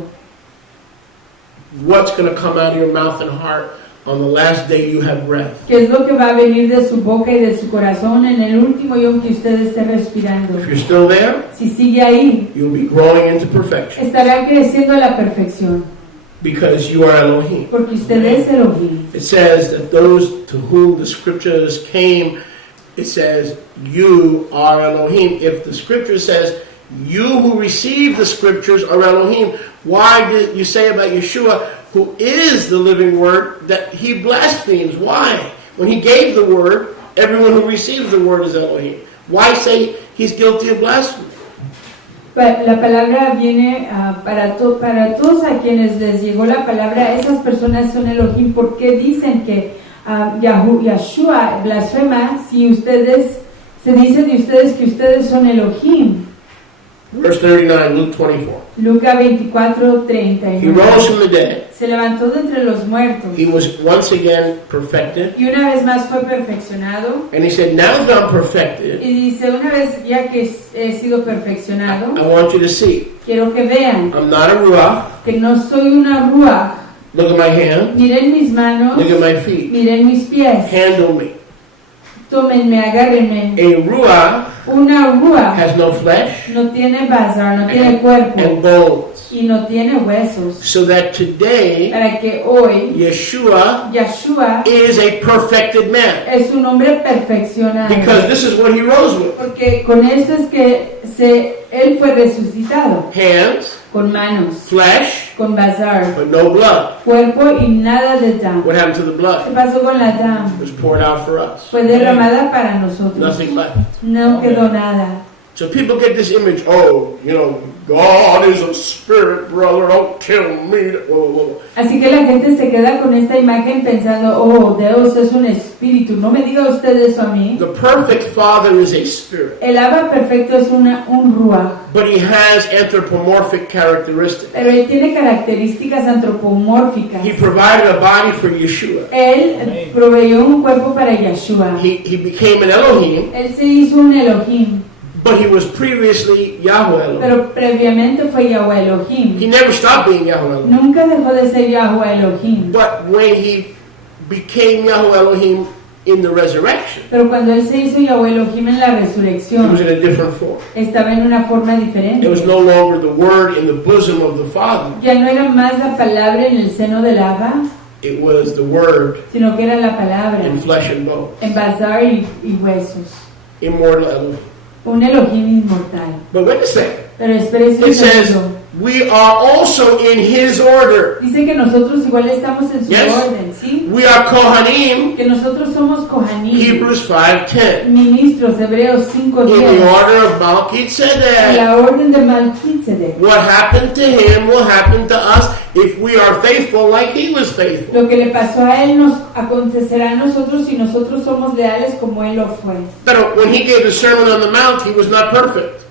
What's going to come out of your mouth and heart on the last day you have breath? ¿Qué es lo que va a venir de su boca y de su corazón en el último yom que usted esté respirando? If you're still there, Si sigue ahí, you'll be growing into perfection estará creciendo a la perfección, because you are Elohim. porque usted es Elohim. It says that those to whom the scriptures came, it says, you are Elohim. If the scripture says, you who receive the scriptures are Elohim, why did you say about Yeshua, who is the living word, that he blasphemes? Why? When he gave the word, everyone who receives the word is Elohim. Why say he's guilty of blasphemy? La palabra viene para todos a quienes les llegó la palabra, esas personas son Elohim. ¿Por qué dicen que Yeshua blasfema si ustedes, se dice de ustedes que ustedes son Elohim? Verse 39, Luke 24. Lucas 24, He 39. rose from the dead. Se levantó de entre los muertos He was once again perfected. y una vez más fue perfeccionado. And he said, now that I'm perfected, Y dice, una vez ya que he sido perfeccionado, I want you to see. quiero que vean I'm not a ruach. que no soy una ruach. Look at my hand. Miren mis manos, Look at my feet. miren mis pies, Handle me. tómenme, agárrenme. A ruach Una ruach has no flesh no tiene bazar, no tiene cuerpo and bones. y no tiene huesos. So that today, Para que hoy Yeshua Yeshua is a perfected man. es un hombre perfeccionado. Because this is what he rose with. Porque con esto es que él fue resucitado, Hands, con manos, flesh, con bazar, but no blood. cuerpo y nada de dam. What happened to the ¿Qué blood? pasó con la dam? It was poured out for us. Fue derramada para nosotros. Nothing left. No quedó nada. So people get this image, oh, you know, God is a spirit, brother, don't kill me. Whoa, whoa, whoa. Así que la gente se queda con esta imagen pensando, oh, Dios es un espíritu. No me diga usted eso a mí. The perfect Father is a spirit, El Abba perfecto es un ruach, but he has anthropomorphic characteristics. pero él tiene características antropomórficas. He provided a body for Yeshua. Él proveyó un cuerpo para Yeshua. He became an Elohim, Él se hizo un Elohim, but he was previously Yahweh Elohim. pero previamente fue Yahweh Elohim. He never stopped being Yahweh Elohim. Nunca dejó de ser Yahweh Elohim. But when he became Yahweh Elohim in the resurrection, Pero cuando él se hizo Yahweh Elohim en la he was resurrección, in a different form. estaba en una forma diferente. It was no longer the word in the bosom of the Father. Ya no era más la palabra en el seno del Abba, It was the word sino que era la palabra in flesh and bone. en bazar y huesos. Immortal Elohim. Un Elohim inmortal. But wait a second. Pero espérese un It says, segundo. we are also in his order. Dice que nosotros igual estamos en su Yes. orden, ¿sí? We are Kohanim, Que nosotros somos Kohanim, Hebrews 5:10. ministros, Hebreos In 5:10, the order of en Melchizedek. la orden de Melquisedec. What happened to him will happen to us if we are faithful like he was faithful. Lo que le pasó a él nos acontecerá a nosotros si nosotros somos leales como él lo fue. But when he gave the Sermon on the Mount, he was not perfect.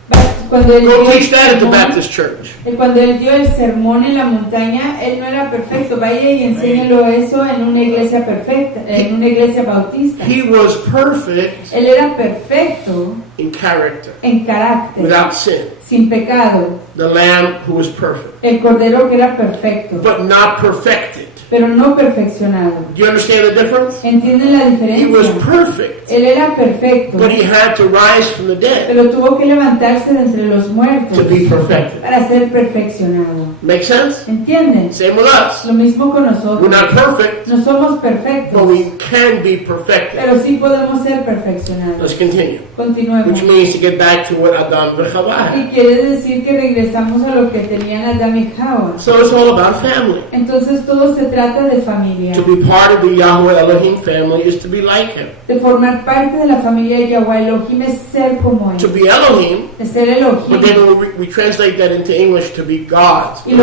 Cuando él, Go dio el teach that at the sermón, Baptist church. cuando él dio el sermón en la montaña, él no era perfecto. Vaya y enséñelo eso en una iglesia perfecta, en una iglesia bautista. He was perfect Él era perfecto in character, en carácter, without sin. sin pecado. The Lamb who was perfect, El cordero que era perfecto, but not perfected. pero no perfeccionado. Do you understand the difference? ¿Entienden la He was diferencia? perfect, Él era perfecto, but he had to rise from the dead pero tuvo que levantarse de entre los muertos to be perfected. para ser perfeccionado. Make sense? ¿Entienden? Same with us. Lo mismo con We're nosotros. not perfect, No somos but perfectos, we can be perfected. pero sí podemos ser perfeccionados. Let's continue. Continuemos. Which means to get back to what Adam and Chava had. Y quiere decir que regresamos a lo que tenían Adán y Java. So it's all about family. Entonces todo se trata de familia. To be part of the Yahweh Elohim family is to be like him. De formar parte de la familia de Yahweh Elohim es ser como To él. be Elohim, Es ser but then Elohim. when we translate that into English to be gods. Y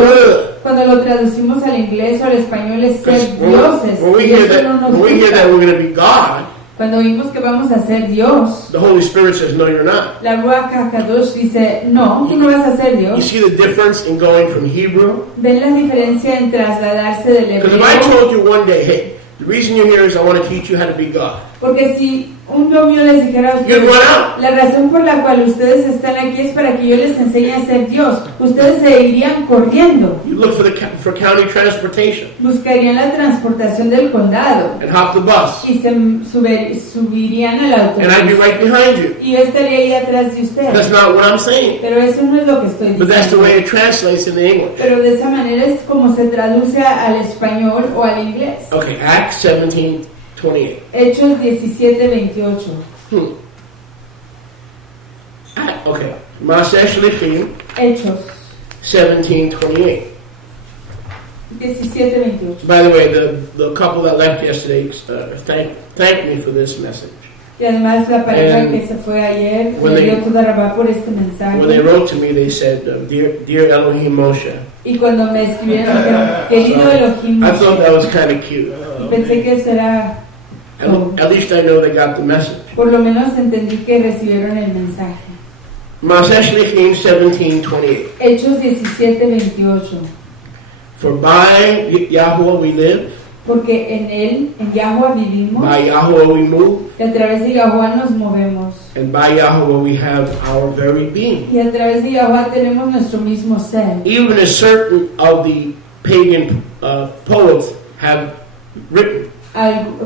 cuando lo traducimos al inglés o al español es ser Because dioses. when we Y hear eso no that, nos when we hear gusta. that we're going to be God, Cuando oímos que vamos a ser Dios, the Holy Spirit says, no, you're not. la Ruach HaKadosh dice, no, tú no vas a ser You Dios. see the difference in going from Hebrew? ¿Ven la diferencia en trasladarse del Because if I hebreo? told you one day, hey, the reason you're here is I want to teach you how to be God. Porque si un yo mío les dijera a You'd ustedes, run out. la razón por la cual ustedes están aquí es para que yo les enseñe a ser Dios, ustedes se irían corriendo, You look for county transportation buscarían la transportación del condado and hop the bus. y se subirían al And I'd be autobús. right behind you. Y yo estaría ahí atrás de That's ustedes. not what I'm saying. Pero eso no es lo que estoy But that's the way diciendo. it translates in the English. Pero de esa manera es como se traduce al español o al inglés. Okay, Acts 17:28. Hechos 17:28. Okay, Maaseh Shlichim Hechos 17:28. 17:28. By the way, the couple that left yesterday thanked me for this message. Y además la pareja And que se fue ayer when le they- dio toda rabá por este When they mensaje. wrote to me, they said, "Dear Elohim Moshe." Y cuando me escribieron, dijeron, querido Elohim, I thought that was kind of cute. pensé que eso era todo. At least I know they got the message. Por lo menos entendí que recibieron el mensaje. Maaseh Shlichim 17:28. Hechos 17:28. For by Yahweh we live, Porque en él, en Yahweh vivimos, by Yahweh we move, y a través de Yahweh nos movemos. and by Yahweh we have our very being. Y a través de Yahweh tenemos nuestro mismo ser. Even as certain of the pagan poets have written,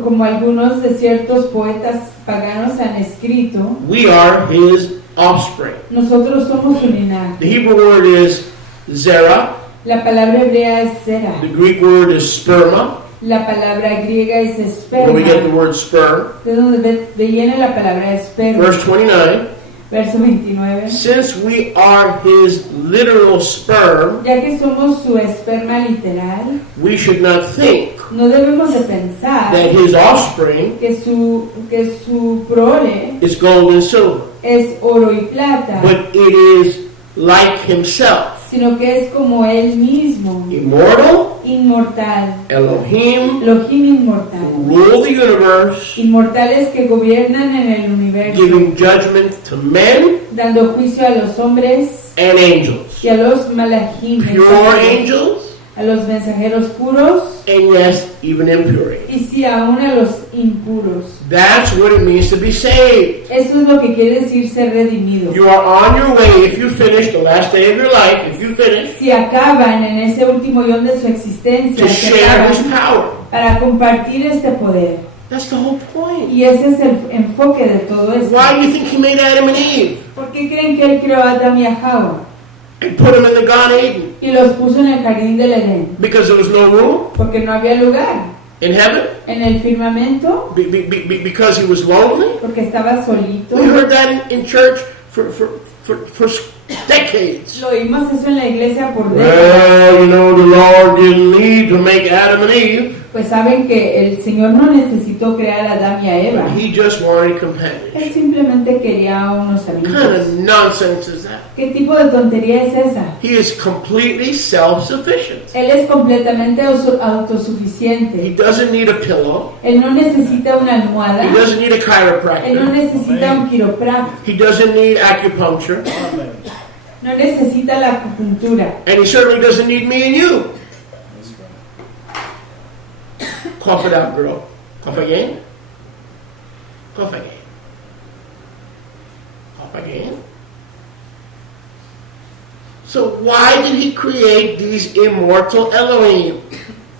Como algunos de ciertos poetas paganos han escrito, we are his offspring. nosotros somos su linaje. The Hebrew word is zera, La palabra hebrea es zera. the Greek word is sperma, La palabra griega es where we get the esperma. word sperm. De donde viene la palabra esperma. Verse 29, Verso 29. since we are his literal sperm, Ya que somos su esperma literal, we should not think no debemos de pensar that his offspring que su prole is gold and silver, es oro y plata, but it is like himself, sino que es como él mismo, immortal, inmortal, Elohim, Elohim inmortal, who rule the universe, inmortales que gobiernan en el universo, giving judgment to men dando juicio a los hombres and angels, y a los malachim, pure angels, a los mensajeros puros and yes, even impure angels. y sí aún a los impuros. That's what it means to be saved. Eso es lo que quiere decir ser redimido. You are on your way, if you finish the last day of your life, if you finish, Si acaban en ese último guión de su existencia, to si share his acaban power. para compartir este poder. That's the whole point. Y ese es el enfoque de todo esto. Why do you think he made Adam and Eve ¿Por qué creen que él creó a Adán y a Java and put them in the Gan Eden? y los puso en el jardín del Edén? Because there was no room Porque no había lugar. in heaven? En el firmamento, Because he was lonely? porque estaba solito. We heard that in church for decades. Lo oímos eso en la iglesia por décadas. Well, you know, the Lord didn't need to make Adam and Eve. Pues saben que el Señor no necesitó crear a Adán y a Eva. He just wanted companions. Él simplemente quería unos What kind amigos. of nonsense is that? ¿Qué tipo de tontería es esa? He is completely self-sufficient. Él es completamente He autosuficiente. doesn't need a pillow. Él no necesita una almohada. He doesn't need a Él no chiropractor. necesita un quiropráctico. He doesn't need acupuncture. No necesita la acupuntura. And he certainly doesn't need me and you. Cough it out, girl. Cough again. Cough again. Cough again. So why did he create these immortal Elohim?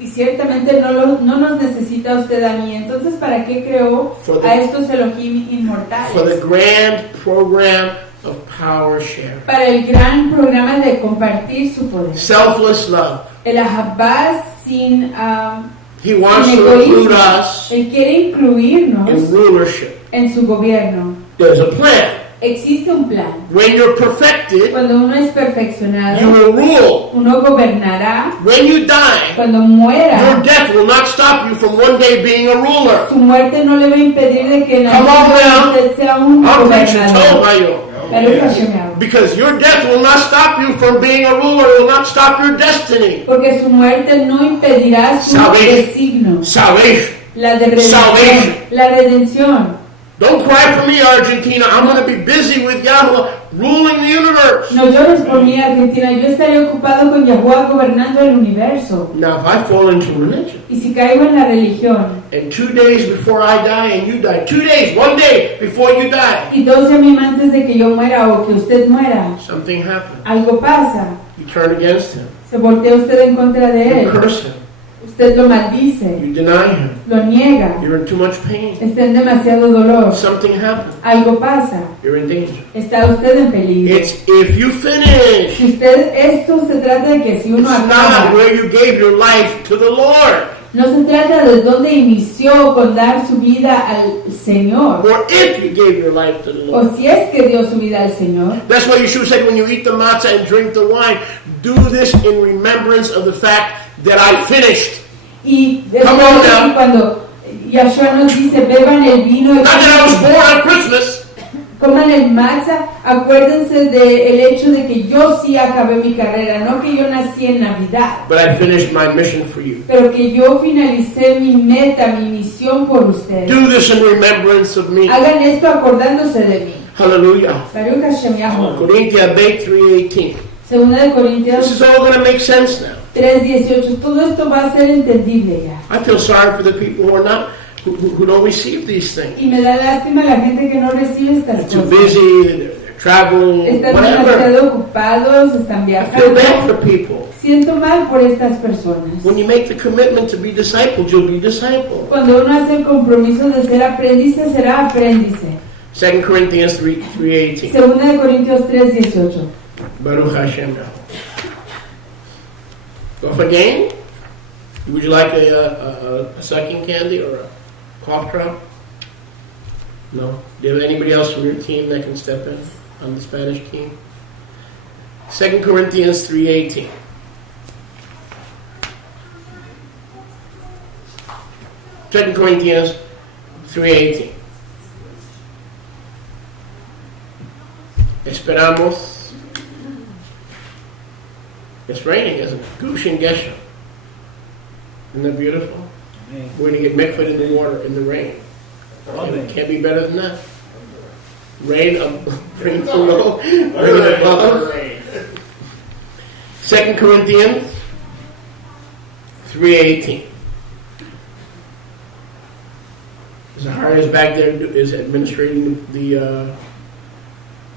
Y ciertamente no nos necesita usted a mí. Entonces, ¿para qué creó a estos Elohim For the inmortales? grand program of power sharing. Para el gran programa de compartir su poder. Selfless love. El Ahabá sin, He wants sin to egoísmo. include us Él quiere incluirnos in rulership. en su gobierno. There's a plan. Existe un plan. When you're perfected, Cuando uno es you perfeccionado, will rule. uno gobernará. When you die, Cuando your muera, death will not stop you from one day being a ruler. su muerte no le va a impedir de que en Come on algún now. día usted sea un I'm preaching gobernador. Tomayo. Baruch Hashem Yahweh. Because your death will not stop you from being a ruler. It will not stop your destiny. Porque su muerte no impedirá su Salvation. designo, Salvation. la de redención, Salvation. la redención. Don't cry for me, Argentina. I'm going to be busy with Yahweh ruling the universe. No llores por mí, Argentina. Yo estaré ocupado con Yahuwah gobernando el universo. Now, if I fall into religion, Y si caigo en la religión, and 2 days before I die and you die, 2 days, 1 day before you die, y 12 minutos antes de que yo muera o que usted muera, something happens. algo pasa. You turn against him. Se voltea usted en contra de You él. curse him. Usted lo maldice, You deny him. lo niega, You're in too much pain. está en demasiado dolor. Something happens. Algo pasa. You're in danger. Está usted en peligro. It's if you finish. Si usted, esto se trata de que si It's uno not acaba, where you gave your life to the Lord. no se trata de dónde inició con dar su vida al Señor, Or if you gave your life to the Lord. o si es que dio su vida al Señor. That's why Yeshua said when you eat the matzah and drink the wine, do this in remembrance of the fact that I finished. Y Come on después now. cuando Yahshua nos dice, beban el vino y Not that I was born on Christmas. coman el matzah, acuérdense del hecho de que yo sí acabé mi carrera, no que yo nací en Navidad, But I finished my mission for you. pero que yo finalicé mi meta, mi misión por ustedes. Do this in remembrance of me. Hagan esto acordándose de mí. Hallelujah. Baruch Hashem Yahweh. Corinthians 3:18. Segunda de Corintios This is all going to make sense now. 3:18. Todo esto va a ser entendible ya. I feel sorry for the people who don't receive these things. Y me da lástima la gente que no recibe estas They're too cosas. busy, they're traveling, Están whatever. demasiado ocupados, están I feel bad viajando. for people. Siento mal por estas personas. When you make the commitment to be discipled, you'll be discipled. Cuando uno hace el compromiso de ser aprendice, será aprendice. 2 Corinthians 3:18. Segunda de Corintios 3:18. Baruch Hashem. Off again? Would you like a sucking candy or a cough drop? No? Do you have anybody else from your team that can step in on the Spanish team? 2 Corinthians 3:18. Second Corinthians 3:18. Esperamos. It's raining, isn't it? Gushin Geshem. Isn't that beautiful? We're going to get mikvah in the water, in the rain. It can't be better than that. Rain, bring it below, bring it above. 2 Corinthians 3:18. Zacharias back there is administrating the,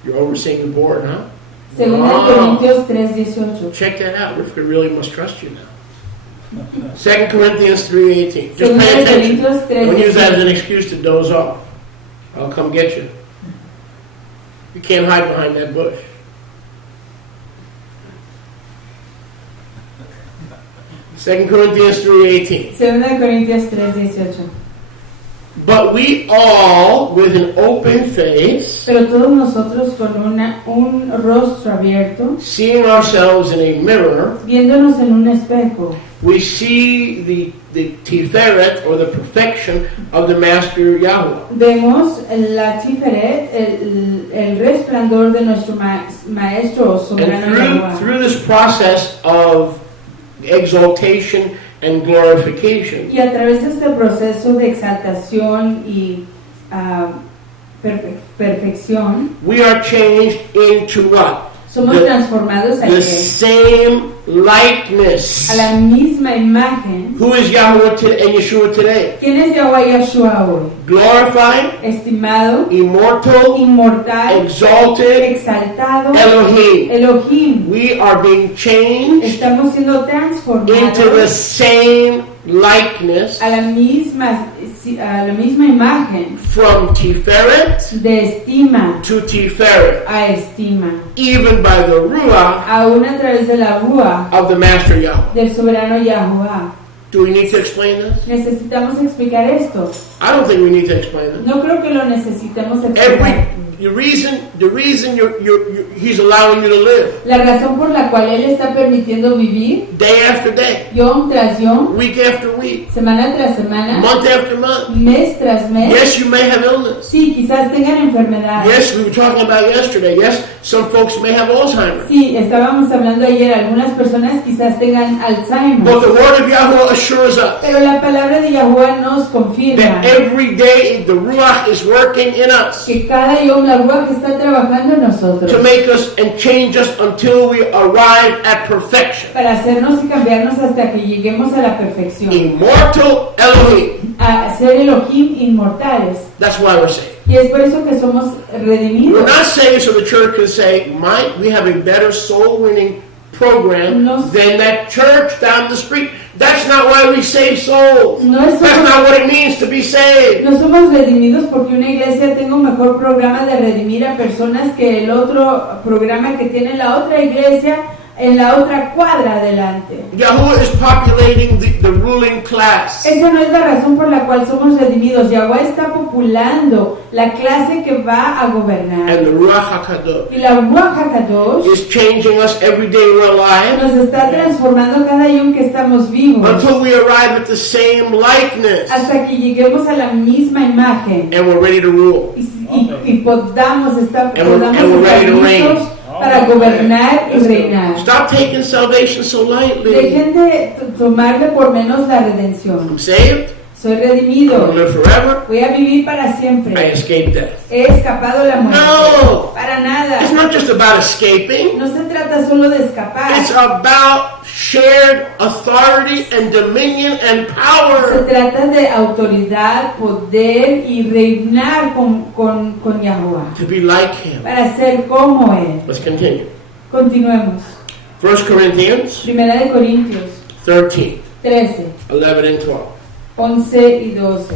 you're overseeing the board, huh? Segunda de Wow. Corintios 3:18. Check that out. Rivka really must trust you now. 2 Corinthians 3:18. Just Segunda pay de attention. Corintios Don't use that as 3:18. an excuse to doze off. I'll come get you. You can't hide behind that bush. Second Corinthians 3:18. Segunda de Corintios 3:18. But we all, with an open face, Pero todos nosotros con un rostro abierto, seeing ourselves in a mirror, viéndonos en un espejo, we see the tiferet, or the perfection of the Master Yahweh. vemos la tiferet, el resplandor de nuestro maestro o soberano And Yahuwah. through this process of exaltation and glorification, Y a través de este proceso de exaltación y perfección, we are changed into what? Somos transformados a the qué? same likeness. A la misma imagen. Who is Yahweh and Yeshua today? ¿Quién es Yahweh Yeshua hoy? Glorified, Estimado, immortal, inmortal, exalted exaltado, Elohim. Elohim. We are being changed Estamos siendo into the transformados same likeness a la misma imagen from Tiferet de estima to Tiferet, a estima, even by the Ruach aún a través de la rúa of the Master Yahweh. del soberano Yahuwah. Do we need to explain this? Necesitamos explicar esto. I don't think we need to explain this. No creo que lo necesitemos explicar. The reason he's allowing you to live La razón por la cual Él está permitiendo vivir, day after day, yom tras yom, week after week, semana tras semana, month after month. mes tras mes. Yes, you may have illness. Sí, quizás tengan enfermedad. Yes, we were talking about yesterday. Yes, some folks may have Alzheimer's. Sí, estábamos hablando ayer, algunas personas quizás tengan Alzheimer. But the word of Yahweh assures us Pero la palabra de Yahuwah nos confirma that every day the Ruach is working in us que cada yom la Ruach está trabajando en nosotros to make us and change us until we arrive at perfection. para hacernos y cambiarnos hasta que lleguemos a la perfección, Immortal Elohim. a ser Elohim inmortales. That's why we're saved. Y es por eso que somos We're redimidos. not saved so the church can say, Mike, we have a better soul winning program No. than that church down the street. That's not why we save souls. No es That's solo- not what it means to be saved. No somos redimidos porque una iglesia tenga un mejor programa de redimir a personas que el otro programa que tiene la otra iglesia en la otra cuadra adelante. Yahuwah is populating the ruling class. Esa no es la razón por la cual somos redimidos. Yahweh está populando la clase que va a gobernar. And the Ruach HaKadosh Y la Ruach HaKadosh is changing us every day we're alive nos está transformando cada día que estamos vivos until we arrive at the same likeness hasta que lleguemos a la misma imagen and we're ready to rule. y podamos estar And we're ready to reign. listos para gobernar y reinar. Stop taking salvation so lightly. Dejen de tomarle por menos la redención. I'm saved. Soy I'm going to redimido. live forever. Voy a vivir para I siempre. escaped death. He escapado la muerte. No. Para nada. It's not just about escaping. No se trata solo de escapar. It's about shared authority and dominion and Se power. trata de autoridad, poder y reinar con Yahuwah. To be like Him. Para ser como Él. Let's continue. Continuemos. 1 Corinthians Primera de Corintios 13, 13, 11 and 12. 11 y 12.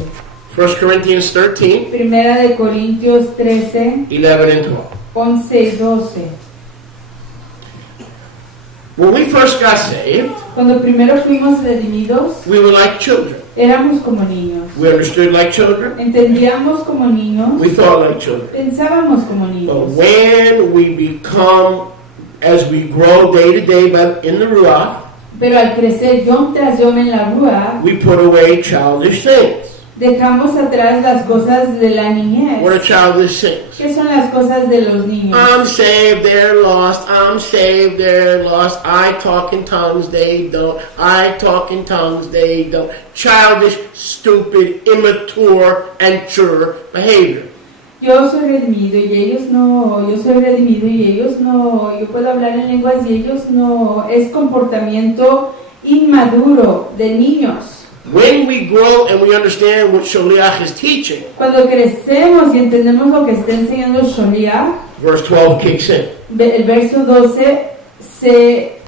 1 Corinthians 13, Primera de Corintios 13, 11 and 12. 11 y 12. When we first got saved, Cuando primero fuimos redimidos, we were like children. éramos como niños. We understood like children. Entendíamos como niños, We thought like children. pensábamos como But niños. when we become, as we grow day to day in the Ruach, Pero al crecer yom tras yom en la Ruach, we put away childish things. dejamos atrás las cosas de la niñez. What are childish things? ¿Qué son las cosas de los niños? I'm saved, they're lost. I'm saved, they're lost. I talk in tongues, they don't. I talk in tongues, they don't. Childish, stupid, immature, and mature behavior. Yo soy redimido y ellos no. Yo soy redimido y ellos no. Yo puedo hablar en lenguas y ellos no. Es comportamiento inmaduro de niños. When we grow and we understand what Sholiach is teaching, Cuando crecemos y entendemos lo que está enseñando Sholiach, verse 12 kicks in. el verso 12 se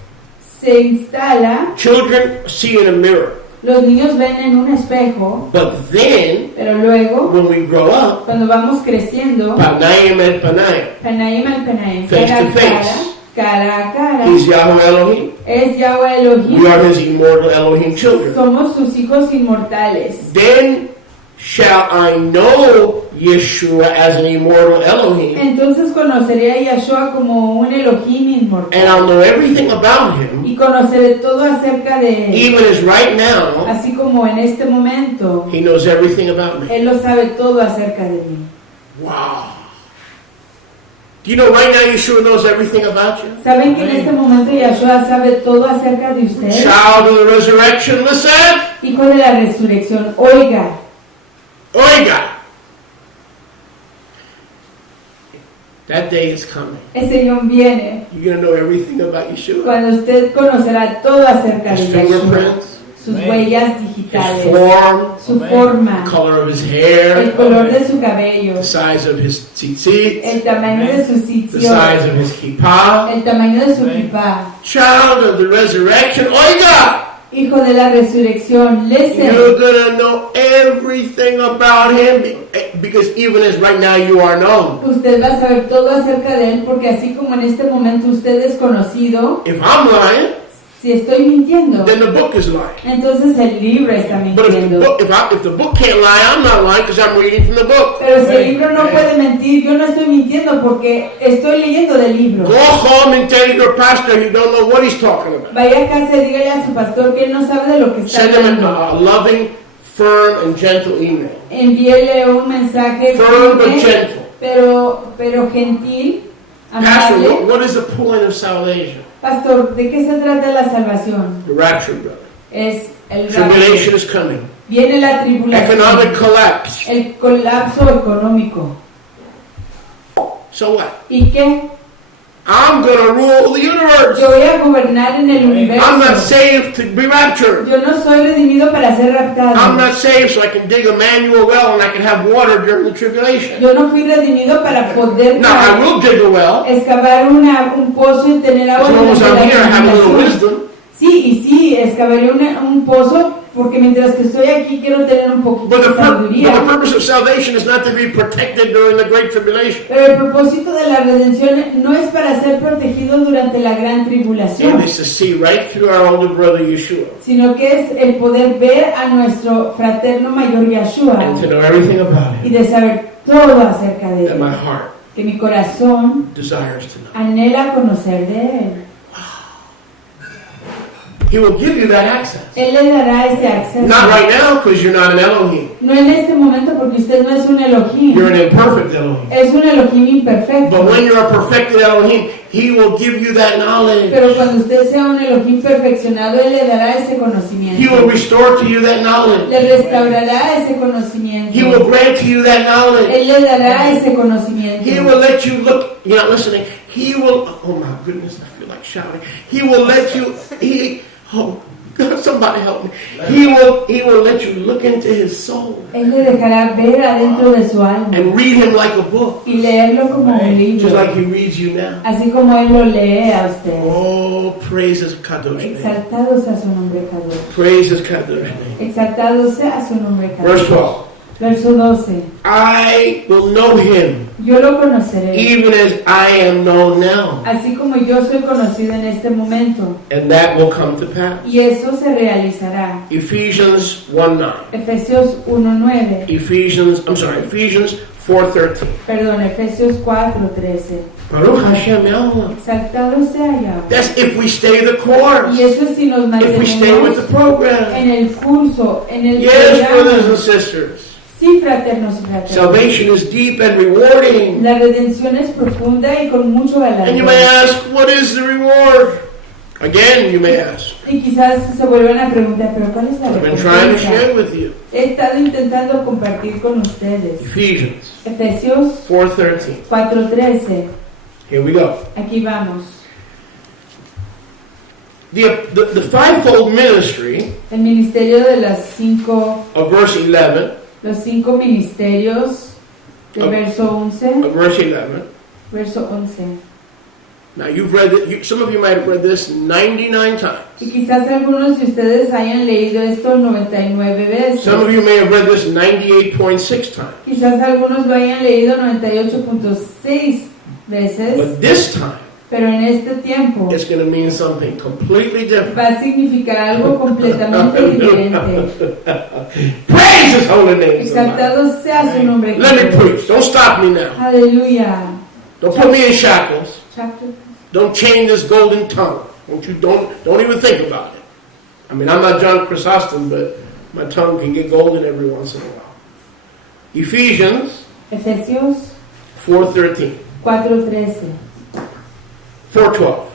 instala. Children see in a mirror, Los niños ven en un espejo, but then pero luego, when we grow up, cuando vamos creciendo, Panayim and Panayim, Panaim al Panaim, Face cara to a face. cara a cara, He's Yahweh Elohim. es Yahweh We Elohim. are His immortal Elohim children. Somos sus hijos inmortales. Then shall I know Yeshua as an immortal Elohim, Entonces conoceré a Yahshua como un Elohim and inmortal. I'll know everything about Him, Y conoceré todo acerca de él. even as right now Así como en este momento, He knows everything about me. Él lo sabe todo acerca de mí. Wow. Do you know right now Yeshua knows everything about you? ¿Saben que en este momento Yahshua sabe todo acerca de usted? Child of the resurrection, listen. Hijo de la resurrección, oiga. Oiga. That day is coming. Ese día viene You're going to know everything about Yeshua. cuando usted conocerá todo acerca de His Yeshua, fingerprints, sus Amén. huellas his digitales, form, su Amén. forma, the color of his el hair, color de su cabello, the size of his tzitzit, el tamaño de su the sitio, size of his kippah. el tamaño de su Amén. kipá. Child of the resurrection. Oiga! Hijo de la resurrección, listen. You're going to know everything about him because even as right now you are known. Usted va a saber todo acerca de él porque así como en este momento usted es conocido, If I'm lying, si estoy mintiendo, then the book is lying. entonces el libro está But if the mintiendo. book, if the book can't lie, I'm not lying because I'm reading from the book. Pero si el Amén. libro no Amén. puede mentir, yo no estoy mintiendo porque estoy leyendo del libro. Go home and tell your pastor you don't know what he's talking about. Vaya a casa y dígale a su pastor que él no sabe de lo que está Send him hablando. a loving, firm, and gentle email. Envíele un mensaje Firm but firme, gentle. pero gentil, Pastor, amable. what is the point of salvation? Pastor, ¿de qué se trata la salvación? The rapture, brother. Es el Tribulation rapto. is coming. Viene la tribulación, Economic collapse. el colapso económico. So what? ¿Y qué? I'm going to rule the universe. Yo voy a gobernar en el I'm not universo. saved to be raptured. Yo no soy redimido para ser raptado. I'm not saved so I can dig a manual well and I can have water during the tribulation. Yo no fui redimido para poder Now, I will dig a well. excavar un pozo y tener As agua long as durante I'm la here, I have a little tribulación. wisdom. Sí, excavaré un pozo porque mientras que estoy aquí quiero tener un poquito But de the sabiduría. purpose of salvation is not to be protected during the Great Tribulation. Pero el propósito de la redención no es para ser protegido durante la gran It tribulación, is to see right through our older brother Yeshua sino que es el poder ver a nuestro fraterno mayor Yeshua and to know everything about y him de saber todo acerca de that él, my heart que mi corazón desires to know. anhela conocer de él. He will give you that access. Él le dará ese acceso. Not right now because you're not an Elohim. No en este momento porque usted no es un Elohim, You're an imperfect Elohim. es un Elohim imperfecto. But when you're a perfected Elohim, He will give you that knowledge. Pero cuando usted sea un Elohim perfeccionado, Él le dará ese He conocimiento. will restore to you that knowledge. Le restaurará ese conocimiento. He will grant to you that knowledge. Él le dará ese conocimiento. He will let you look. You're not listening. He will. Oh my goodness! I feel like shouting. He will let you. Oh God! Somebody help me. He will let you look into His soul Él le dejará ver adentro de su alma and read Him like a book, y leerlo como un just libro, like He reads you now. así como Él lo lee a usted. Oh, praise His kadosh name. Exaltado sea su nombre, Kadosh. Praise His kadosh name. Exaltado sea su nombre, Verse Kadosh. 12. Verso 12. I will know Him Yo lo conoceré, even as I am known now, así como yo soy conocido en este momento, and that will come to pass. y eso se realizará. Ephesians 1:9. Efesios 1:9. Ephesians 4:13. Perdón, Efesios 4:13. Baruch Hashem Yahweh. Exaltado sea Yahweh. That's if we stay the course. Y eso es si nos If we stay with the mantenemos program. en el curso, en el Yes, brothers and programa. sisters. Sí, fraternos y fraternas. Salvation is deep and rewarding. La redención es profunda y con mucho And you may galardón. ask, what is the reward? Again, you may ask. Y quizás se vuelvan a preguntar, pero ¿cuál es la I've been trying to share recompensa? with you. He estado intentando compartir con ustedes. Ephesians Efesios 4:13. 4:13. Here we go. Aquí vamos. The fivefold ministry El ministerio de of verse 11, los 5 ministerios del verso 11. of verse 11. Verso 11. Now you've read it, some of you might have read this 99 times. Y quizás algunos de ustedes hayan leído esto 99 veces. Some of you may have read this 98.6 times. Quizás algunos lo hayan leído 98.6 veces. But this time, Pero en este tiempo it's going to mean something completely different. va a significar algo completamente diferente. Praise His holy name. somebody. Exaltado sea su nombre. Let me preach. Don't stop me now. Aleluya. Don't put me in shackles. Chapter. Don't chain this golden tongue. Don't even think about it. I mean, I'm not John Chrysostom, but my tongue can get golden every once in a while. Ephesians Efesios 4:13, 4:13. 4:12.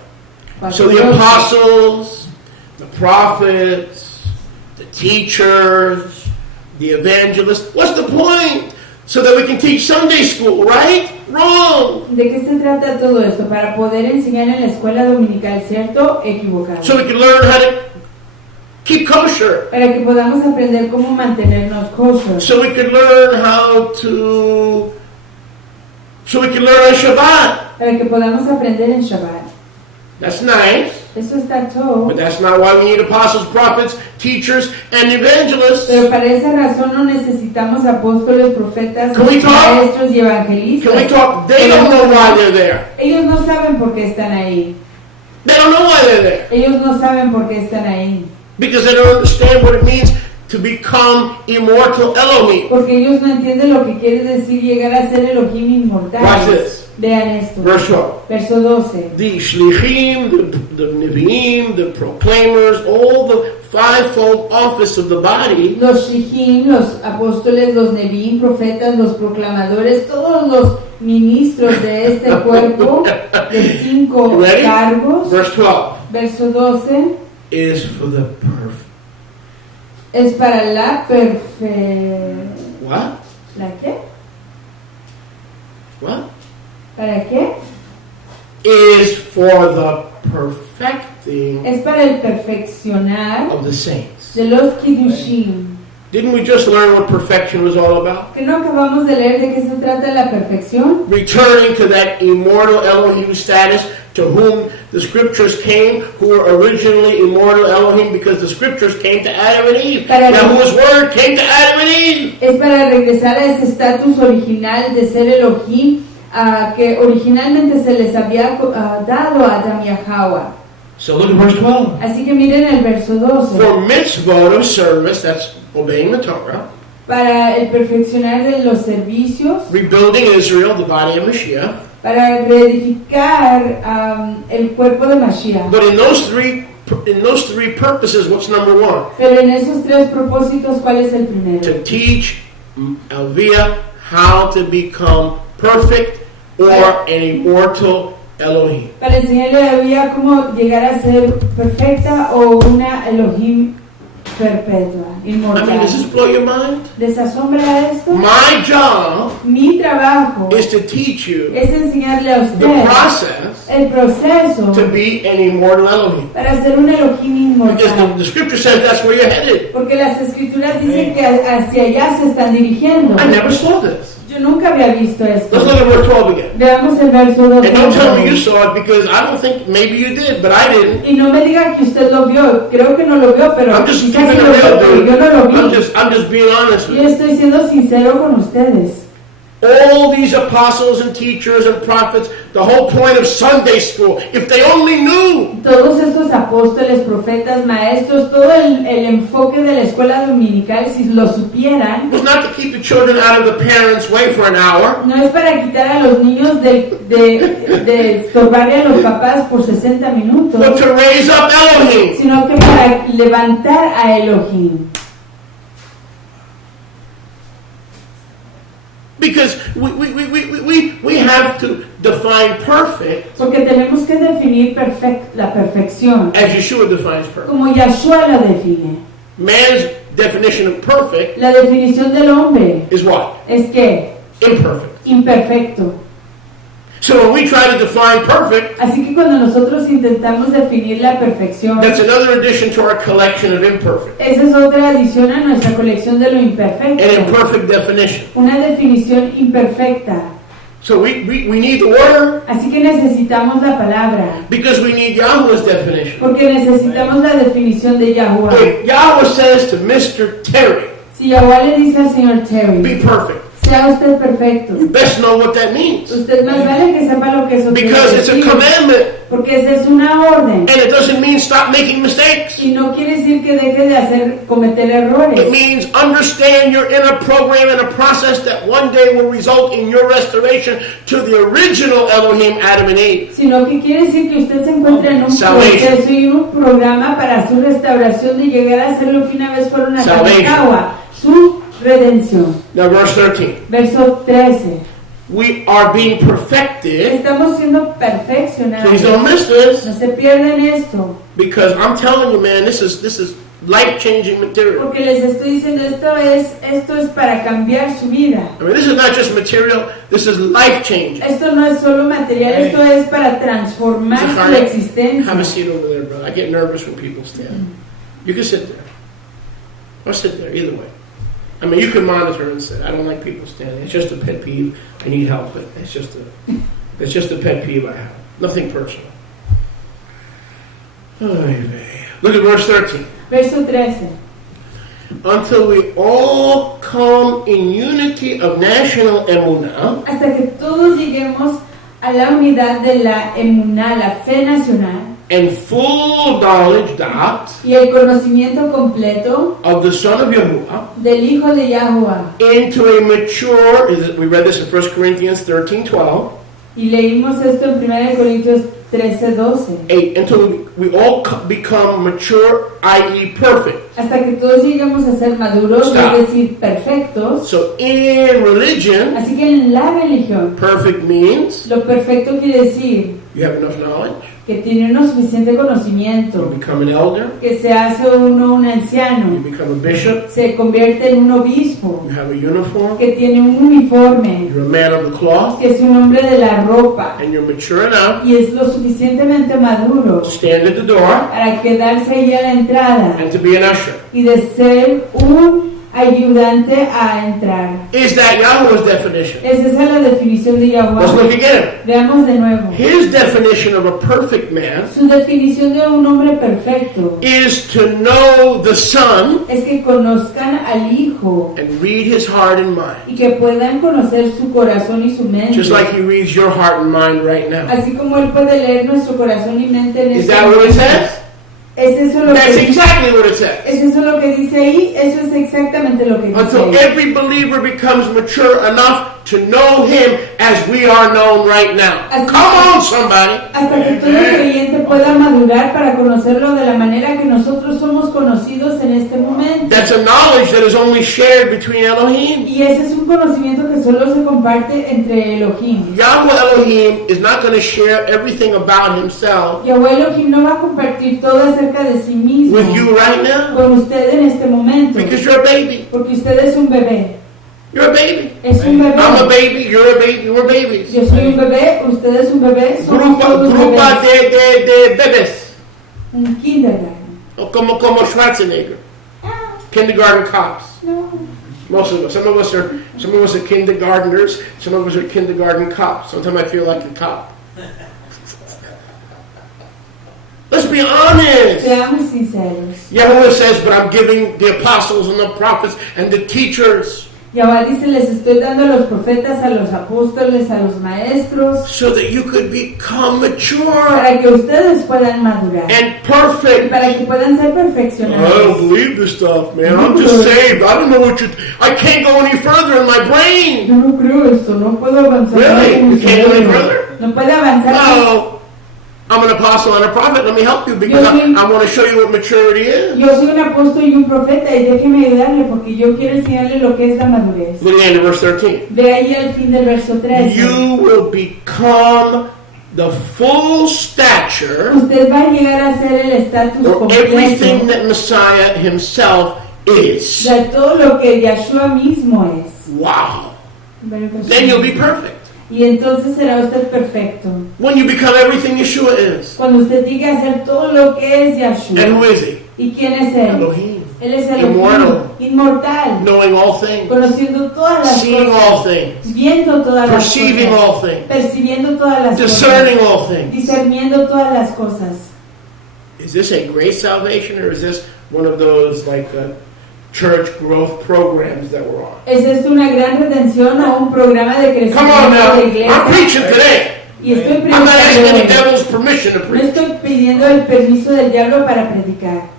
So the 4:12. apostles, the prophets, the teachers, the evangelists. What's the point? So that we can teach Sunday school, right? Wrong. ¿De qué se trata todo esto? Para poder enseñar en la escuela dominical, ¿cierto? Equivocado. So we can learn how to keep kosher. Para que podamos aprender cómo mantenernos kosher. So we can learn on Shabbat. Para que podamos aprender en Shabbat. That's nice, Eso está todo. but that's not why we need apostles, prophets, teachers, and evangelists. Pero para esa razón no necesitamos apóstoles, profetas, Can we talk? maestros y evangelistas. Can we talk? They don't know why they're there. Ellos no saben por qué están ahí. They don't know why they're there. Ellos no saben por qué están ahí. Because they don't understand what it means to become immortal Elohim. Porque ellos no entienden lo que quiere decir llegar a ser Elohim inmortal. Watch this. Vean esto. Verse 12. Verso 12. The Shlichim, the Nevi'im, the proclaimers, all the fivefold office of the body Los shijim, los apóstoles, los neviim, profetas, los proclamadores, todos los ministros de este cuerpo de 5 Ready? cargos. Verse 12 Verso 12. is for the perfect. Es para la What? ¿La qué? What? ¿Para qué? Is for the perfecting Es para el perfeccionar of the saints. de los kiddushim. Didn't we just learn what perfection was all about? ¿Que no acabamos de leer de qué se trata la perfección? Returning to that immortal Elohim status to whom the scriptures came, who were originally immortal Elohim because the scriptures came to Adam and Eve. Para- Now whose word came to Adam and Eve? Es para regresar a ese estatus original de ser Elohim que originalmente se les había dado a Adam y a Hawa. So look at verse 12. Así que miren el verso 12. For mitzvot of service, that's obeying the Torah, Para el perfeccionar de los servicios, rebuilding Israel, the body of Mashiach. para reedificar el cuerpo de Mashiach. But in those three purposes, what's number one? Pero en esos 3 propósitos, ¿cuál es el primero? To teach Alvia how to become perfect or an immortal Elohim. Para enseñarle a Biblia cómo llegar a ser perfecta o una Elohim perpetua, I mean, inmortal. does this blow your mind? ¿Les asombra esto? My job Mi trabajo is to teach you es enseñarle a the usted process el proceso to be an immortal Elohim. para ser un Elohim Because inmortal. the scripture says that's where you're headed. Porque las escrituras dicen que hacia allá se están dirigiendo. I never saw this. Yo nunca había visto esto. Let's look at verse 12 again. Veamos el verso 2. And don't tell me you saw it because I don't think maybe you did, but I didn't. Y no me diga que usted lo vio. Creo que no lo vio, pero I'm just quizás keeping sí it lo vio, real, pero dude. yo no lo vi. I'm just being honest with Yo you. estoy siendo sincero con ustedes. All these apostles and teachers and prophets, the whole point of Sunday school, if they only knew, Todos estos apóstoles, profetas, maestros, todo el enfoque de la escuela dominical, si lo supieran, was not to keep the children out of the parents' way for an hour, no es para quitar a los niños de estorbarle a los papás por 60 minutos, but to raise up Elohim. sino que para levantar a Elohim. Because we have to define perfect Porque tenemos que definir la perfección, as Yeshua defines perfect. como Yahshua la define. Man's definition of perfect La definición del hombre is what? es que Imperfect. imperfecto. So when we try to define perfect, Así que cuando nosotros intentamos definir la perfección, that's another addition to our collection of imperfect. esa es otra adición a nuestra colección de lo An imperfecto. imperfect definition. Una definición imperfecta. So we need the word Así que necesitamos la palabra. because we need Yahweh's definition. Porque necesitamos la definición de Yahuwah. If Yahweh says to Mr. Terry, Si Yahuwah le dice al señor be Terry, perfect, sea usted perfecto, you best know what that means. usted más vale que sepa lo que eso quiere Because it's a decir. commandment Porque esa es una orden. and it doesn't mean stop making mistakes. Y no quiere decir que deje de cometer It errores. means understand you're in a program and a process that one day will result in your restoration to the original Elohim, Adam and Eve. Sino que quiere decir que usted se encuentra en un Salvation. proceso y un programa para su restauración de llegar a ser lo que una vez fueron a Salvation. Kadokawa, su redención. Now verse 13. Verso 13. We are being perfected. Estamos siendo perfeccionados. Please don't miss this. No se pierdan esto. Because I'm telling you, man, this is life-changing material. Porque les estoy diciendo, esto es para cambiar su vida. I mean, this is not just material, this is life-changing. Esto no es solo material, esto es para transformar su Have a existencia. seat over there, brother. I get nervous when people stand. You can sit there. Or sit there, either way. I mean, you can monitor and sit. I don't like people standing. It's just a pet peeve. I need help, but it's just a pet peeve I have. Nothing personal. Look at verse 13. Verso 13. Until we all come in unity of national emunah Hasta que todos lleguemos a la unidad de la emuná, la fe nacional, and full knowledge, dot, y el conocimiento completo of the Son of Yahuwah, del Hijo de Yahuwah. into a mature, we read this in 1 Corinthians 13:12, Y leímos esto en 1 Corintios 13:12. until we all become mature, i.e. perfect. Hasta que todos lleguemos a ser maduros, Stop. es decir, perfectos. So in religion, Así que en la religión, perfect means lo perfecto quiere decir you have enough knowledge, que tiene uno suficiente you conocimiento, become an elder, que se hace uno un you anciano, become a bishop, se convierte en un obispo, you have a uniform, que tiene un uniforme, you're a man of the cloth, que es un hombre de la ropa, and you're mature enough y es lo suficientemente maduro to stand at the door para quedarse ahí a la entrada and to be an usher. y de ser un ayudante a entrar. Is that Yahweh's definition? ¿Es esa la definición de Let's Yahweh? look again. Veamos de nuevo. His definition of a perfect man Su definición de un hombre perfecto is to know the Son es que conozcan al Hijo and read his heart and mind, y que puedan conocer su corazón y su mente. just like he reads your heart and mind right now. Así como Él puede leer nuestro corazón y mente en Is este that what it momento. says? ¿Es eso lo That's que exactly what it says. ¿Es eso lo que dice ahí? Eso es exactamente lo que dice Until ahí. every believer becomes mature enough to know him as we are known right now. Así- Come on, somebody. Hasta que todo creyente pueda madurar para conocerlo de la manera que nosotros somos conocidos en este momento. That's a knowledge that is only shared between Elohim. Y ese es un conocimiento que solo se comparte entre Elohim. Yahweh Elohim is not going to share everything about himself Yahweh Elohim no va a compartir todo acerca de sí mismo with you right now con usted en este momento. because you're a baby. Porque usted es un bebé. You're a baby. Es un I'm a bebé. baby. You're a baby. We're babies. Yo soy un bebé, usted es un bebé, somos todos Grupa bebés. de bebés. Un kindergarten. O como Schwarzenegger. Kindergarten cops. No. Most of us. Some of us are kindergarteners. Some of us are kindergarten cops. Sometimes I feel like a cop. Let's be honest. Seamos sinceros. Yahweh says, but I'm giving the apostles and the prophets and the teachers Yahweh dice, les estoy dando a los profetas, a los apóstoles, a los maestros, so that you could become mature para que ustedes puedan madurar and y perfect. para que puedan ser I don't perfeccionados. believe this stuff, man. I'm just saved. I don't know what you... I can't go any further in my brain. Yo no creo esto, no puedo avanzar Really? más en mi You can't go any cerebro. further? No puede avanzar más. No. I'm an apostle and a prophet. Let me help you because I want to show you what maturity is. Yo soy un apóstol y un profeta y déjeme ayudarle porque yo quiero enseñarle lo que es la madurez. Look at the end of verse 13. Ve ahí al fin del verso 13. You will become the full stature Usted va a llegar a ser el estatus or everything completo that Messiah himself is. de todo lo que Yahshua mismo es. Wow. Ve el verso Then you'll be 13. perfect. Y entonces será usted perfecto. When you become everything Yeshua is. Cuando usted llegue a hacer todo lo que es Yahshua. And who is he? ¿Y quién es él? Elohim. Él es el Immortal. inmortal, Knowing all things. conociendo todas las Seeing cosas, all things. viendo todas las Perceiving cosas, all things. percibiendo todas las Discerning cosas, all things. discerniendo todas las cosas. Is this a grace salvation or is this one of those like church growth programs that we're on? ¿Es esto una gran redención o un programa de Come on crecimiento now. de I'm iglesia? preaching today. Y estoy I'm not asking the predicando. devil's permission to No preach. estoy pidiendo el permiso del diablo para predicar.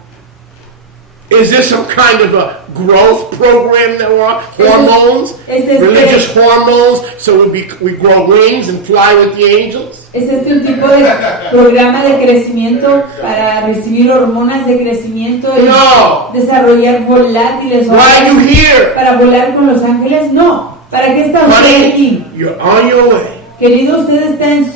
Is this some kind of a growth program that we're on? Hormones? Es Religious hormones so we grow wings and fly with the angels? ¿Es este un tipo de programa de crecimiento para recibir hormonas de crecimiento y No. desarrollar volátiles o Why are you here? para volar con los ángeles? No. ¿Para qué está usted Honey, aquí? you're on your way Querido, usted está en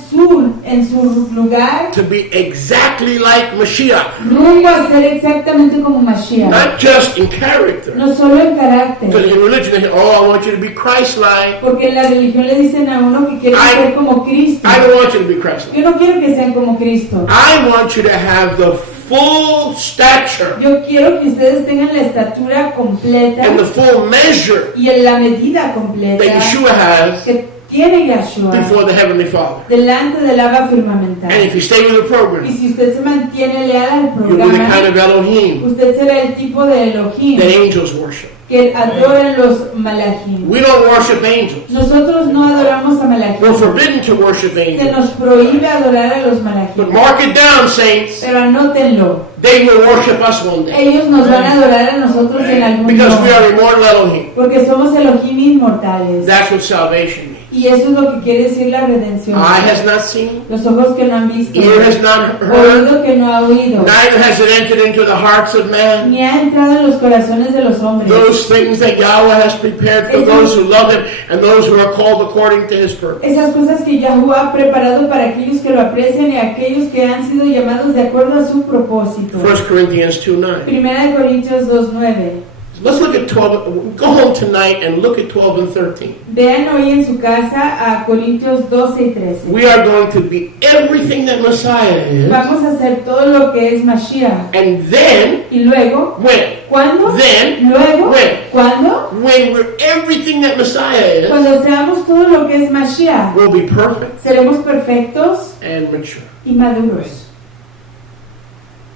su lugar to be exactly like Mashiach. rumbo a ser exactamente como Mashiach. Not just in character. No solo en Because carácter. in religion they say, oh, I want you to be Christ-like. Porque en la religión le dicen a uno que quiere ser como Cristo. I don't want you to be Christ-like. Yo no quiero que sean como Cristo. I want you to have the full stature Yo quiero que ustedes tengan la estatura completa and the full measure y en la medida that completa Yeshua has que tiene Yahshua before the Heavenly Father. delante del Abba And firmamental. if you stay with the Y program, si usted se mantiene leal al you'll be the kind programa, of Elohim usted será el tipo de Elohim that angels worship. que adoran los malachim. We don't worship angels. Nosotros no adoramos a We're malachim. forbidden to worship Se angels. nos prohíbe adorar a los But malachim. mark it down, saints. Pero anótenlo. They will worship us one day. Ellos nos van a adorar a nosotros en algún Because we momento. are immortal Elohim. Porque somos Elohim inmortales. That's what salvation means. Y eso es lo que quiere decir la redención. Eye has not seen, Los ojos que no han visto, ear has not heard, oído que no ha oído, neither has it entered into the hearts of man. ni ha entrado en los corazones de los hombres. Those things that Yahweh has prepared for those who love Him and those who are called according to His purpose. Esas cosas que Yahuwah ha preparado para aquellos que lo aprecian y aquellos que han sido llamados de acuerdo a su propósito. 1 Corinthians 2:9. Primera de Corintios 2:9. Let's look at 12. Go home tonight and look at 12 and 13. Vean hoy en su casa a Corintios 12 y 13. We are going to be everything that Messiah is. Vamos a hacer todo lo que es Mashiach. And then, Y luego, when? ¿cuándo? Then, Luego, when? ¿cuándo? When we're everything that Messiah is, Cuando seamos todo lo que es Mashiach, we'll be perfect seremos perfectos and mature. y maduros.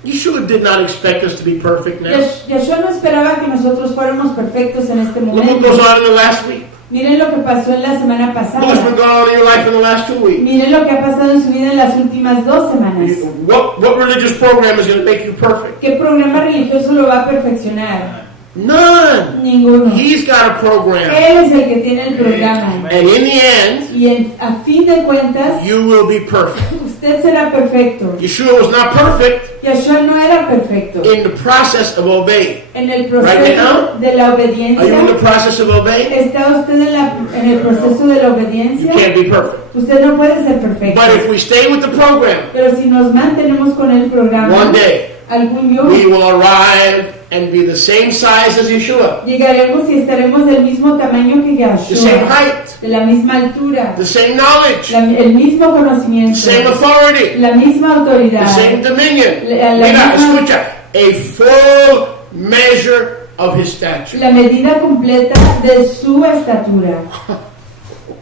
Yeshua did not expect us to be perfect now. Yahshua no esperaba que nosotros fuéramos perfectos en este Look what momento. goes on in the last week. Miren lo que pasó en la semana Look what's pasada. been going on in your life in the last 2 weeks. Miren lo que ha pasado en su vida en las últimas 2 semanas. What religious program is going to make you perfect? ¿Qué programa religioso lo va a perfeccionar? None. Ninguno. He's got a program. Él es el que tiene el programa. And in the end, Y a fin de cuentas, you will be perfect. usted será perfecto. Yeshua was not perfect Yahshua no era perfecto. in the process of obeying. En el Right proceso now? de la Are you in the obediencia, process of obeying? ¿está usted en el proceso de la You obediencia? can't be perfect. Usted no puede ser perfecto. But if we stay with the program, Pero si nos mantenemos con el programa, one day algún día we will arrive and be the same size as Yeshua, llegaremos y estaremos del mismo tamaño que the same Yahshua, height, de la misma altura, the same knowledge, el mismo the conocimiento, same authority, la misma the autoridad, same dominion. La Mira, misma- escucha, a full measure of His stature. la medida completa de su estatura.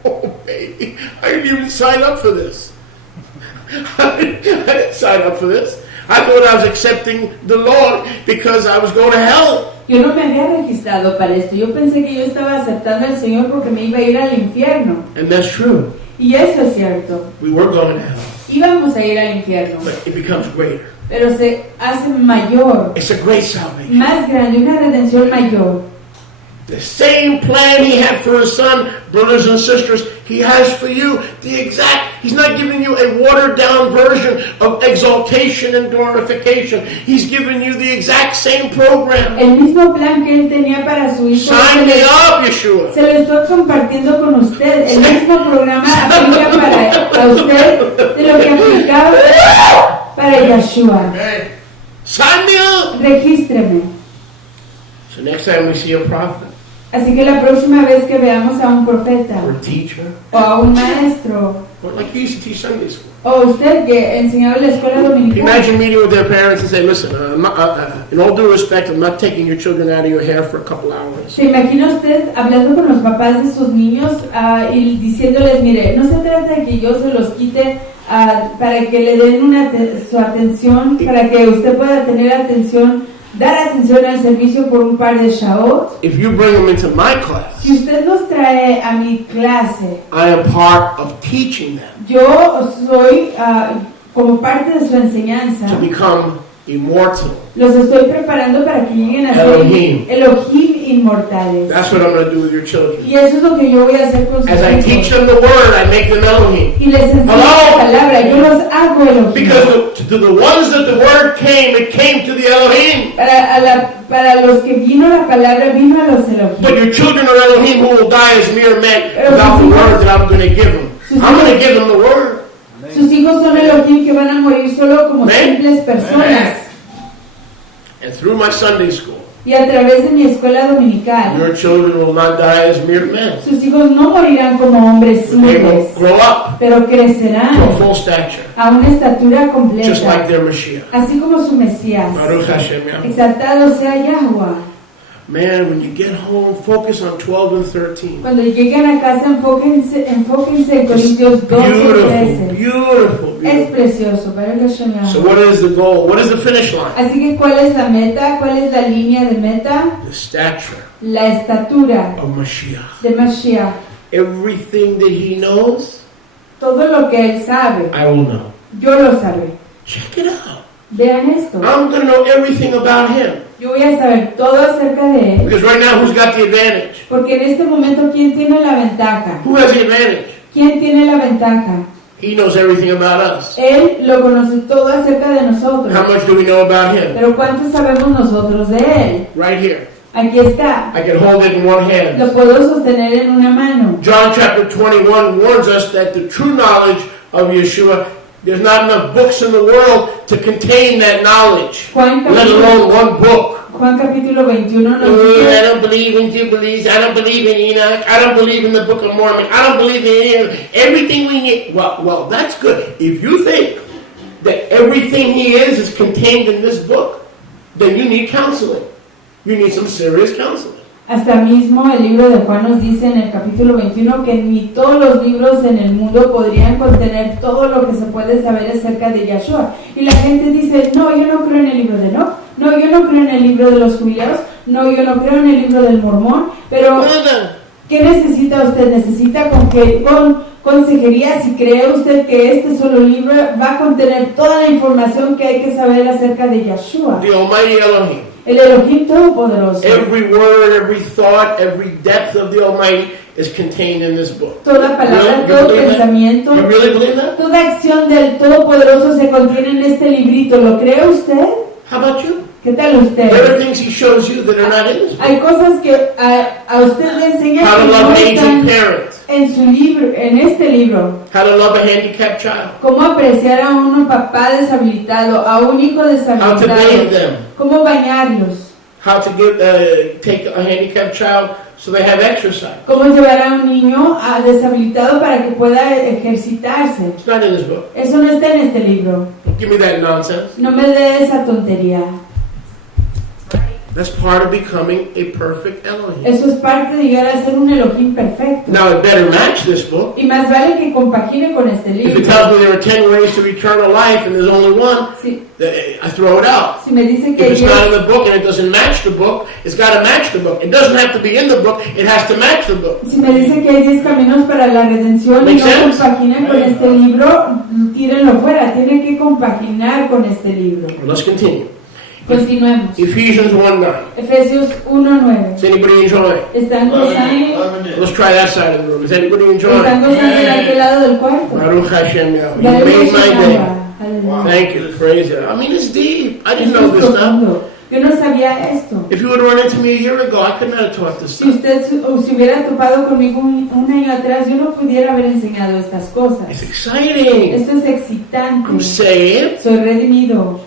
Oh, baby, I didn't even sign up for this. I didn't sign up for this. I thought I was accepting the Lord because I was going to hell. Yo no me había registrado para esto. Yo pensé que yo estaba aceptando al Señor porque me iba a ir al infierno. And that's true. Y eso es cierto. We were going to hell. Íbamos a ir al infierno. But it becomes greater. Pero se hace mayor, It's a great salvation. más grande, una redención mayor. The same plan He had for His Son, brothers and sisters, He has for you. He's not giving you a watered down version of exaltation and glorification. He's giving you the exact same program. El mismo plan que Él tenía para su hijo. Sign me up, Yeshua. Se lo estoy compartiendo con usted. El mismo programa aplica para usted de lo que aplicaba para Yahshua. Sign me up. Regístreme. So next time we see a prophet Así que la próxima vez que veamos a un profeta or a teacher, o a un maestro well, like you used to teach Sunday school. o usted que enseñaba en la escuela dominical, Imagine meeting with their parents and say, listen, in all due respect, I'm not taking your children out of your hair for a couple hours. ¿se imagina usted hablando con los papás de sus niños y diciéndoles, mire, no se trata de que yo se los quite para que le den su atención, para que usted pueda tener atención, dar atención al servicio por un par de shaot? If you bring them into my class, Si usted los trae a mi clase, I am part of teaching them yo soy como parte de su enseñanza. to become immortal. Los estoy preparando para que lleguen a ser Elohim. Elohim inmortales. That's what I'm going to do with your children. Y eso es lo que yo voy a hacer con sus As I teach hijos. them the word, I make them Elohim. Y les enseño Hello? la palabra, yo los hago Elohim. Because to the ones that the word came, it came to the Elohim. Para los que vino la palabra, vino a los But Elohim. your children are Elohim who will die as mere men without the word that I'm going to give them. Sus I'm going to hijos, give them the word. sus hijos son Elohim que van a morir solo como Amén. simples personas. And through my Sunday school, Y a través de mi escuela dominical, your children will not die as mere men. sus hijos no morirán como hombres But they will simples, grow up pero to a crecerán full stature, a una estatura just like completa, their Mashiach. así como su Mesías. Baruch Hashem, Yahweh. Exaltado sea Yahweh. Man, when you get home, focus on 12 and 13. Cuando lleguen a casa, enfóquense en Corintios 12 y Beautiful, 13. beautiful, Es beautiful. precioso, Baruch Hashem Yahweh. So what is the goal? What is the finish line? Así que, ¿cuál es la meta? ¿Cuál es la línea de meta? The stature La estatura of Mashiach. de Mashiach. Everything that he knows, Todo lo que él sabe, I will know. yo lo sabré. Check it out. Vean esto. I'm going to know everything about him. Yo voy a saber todo acerca de él. Because right now, who's got the advantage? Porque en este momento, ¿quién tiene la ventaja? Who has the advantage? ¿Quién tiene la ventaja? He knows everything about us. Él lo conoce todo acerca de nosotros. How much do we know about him? Pero ¿cuánto sabemos nosotros de él? Right here. Aquí está. I can hold it in one hand. Lo puedo sostener en una mano. John chapter 21 warns us that the true knowledge of Yeshua, there's not enough books in the world to contain that knowledge, Juan let alone one book. Juan capítulo 21 nos I dice, don't believe in Jubilees. I don't believe in Enoch. I don't believe in the Book of Mormon. I don't believe in everything we need. Well, that's good. If you think that everything he is contained in this book, then you need counseling. You need some serious counseling. hasta mismo el libro de Juan nos dice en el capítulo 21 que ni todos los libros en el mundo podrían contener todo lo que se puede saber acerca de Yahshua. Y la gente dice, no, yo no creo en el libro de Enoch, no, yo no creo en el libro de los jubileos, no, yo no creo en el libro del mormón, pero ¿qué necesita usted? Necesita con consejería, si cree usted que este solo libro va a contener toda la información que hay que saber acerca de Yahshua, The Almighty Elohim. el Elohim Todopoderoso. Every word, every thought, every depth of the Almighty is contained in this book. Toda palabra, Really? todo You believe that? pensamiento, You really believe that? toda acción del Todopoderoso se contiene en este librito. ¿Lo cree usted? How about you? ¿Qué tal usted? There are things he shows you that are not in this book. Hay cosas que a usted le enseña How to que no love an aging están parent. en su libro, en este libro. How to love a handicapped child. Cómo apreciar a un papá deshabilitado, a un hijo How to bathe deshabilitado. them. Cómo bañarlos. How to take a handicapped child so they have exercise. Cómo llevar a un niño deshabilitado para que pueda ejercitarse. It's not in this book. Eso no está en este libro. Don't give me that nonsense. No me dé esa tontería. That's part of becoming a perfect Elohim. Eso es parte de llegar a ser un Elohim perfecto. Now it better match this book. Y más vale que compagine con este If libro. it tells me there are 10 ways to eternal life and there's only one, Si, I throw it out. si me dice If que it's Dios, not in the book and it doesn't match the book, it's got to match the book. It doesn't have to be in the book, it has to match the book. si me dice que hay 10 caminos para la redención y Makes no sense? compagina con este libro, tírenlo fuera. Tiene que compaginar con este libro. Well, let's continue. Continuemos. Ephesians 1:9. Efesios 1:9. Is anybody enjoying? ¿Están gozando? Let's try that side of the room. Is anybody ¿Están enjoying? gozando en aquel lado del cuarto? Baruch Hashem Yahweh. You Baruch made my Hashem day. Yahweh. Aleluya. Thank you. Praise you. I mean, it's deep. I didn't Esto know es this stuff. profundo. Yo no sabía esto. If you would have run into me a year ago, I could not have taught this Si stuff. usted se hubiera topado conmigo un año atrás, yo no pudiera haber enseñado estas cosas. It's exciting. Esto es excitante. I'm saved, Soy redimido.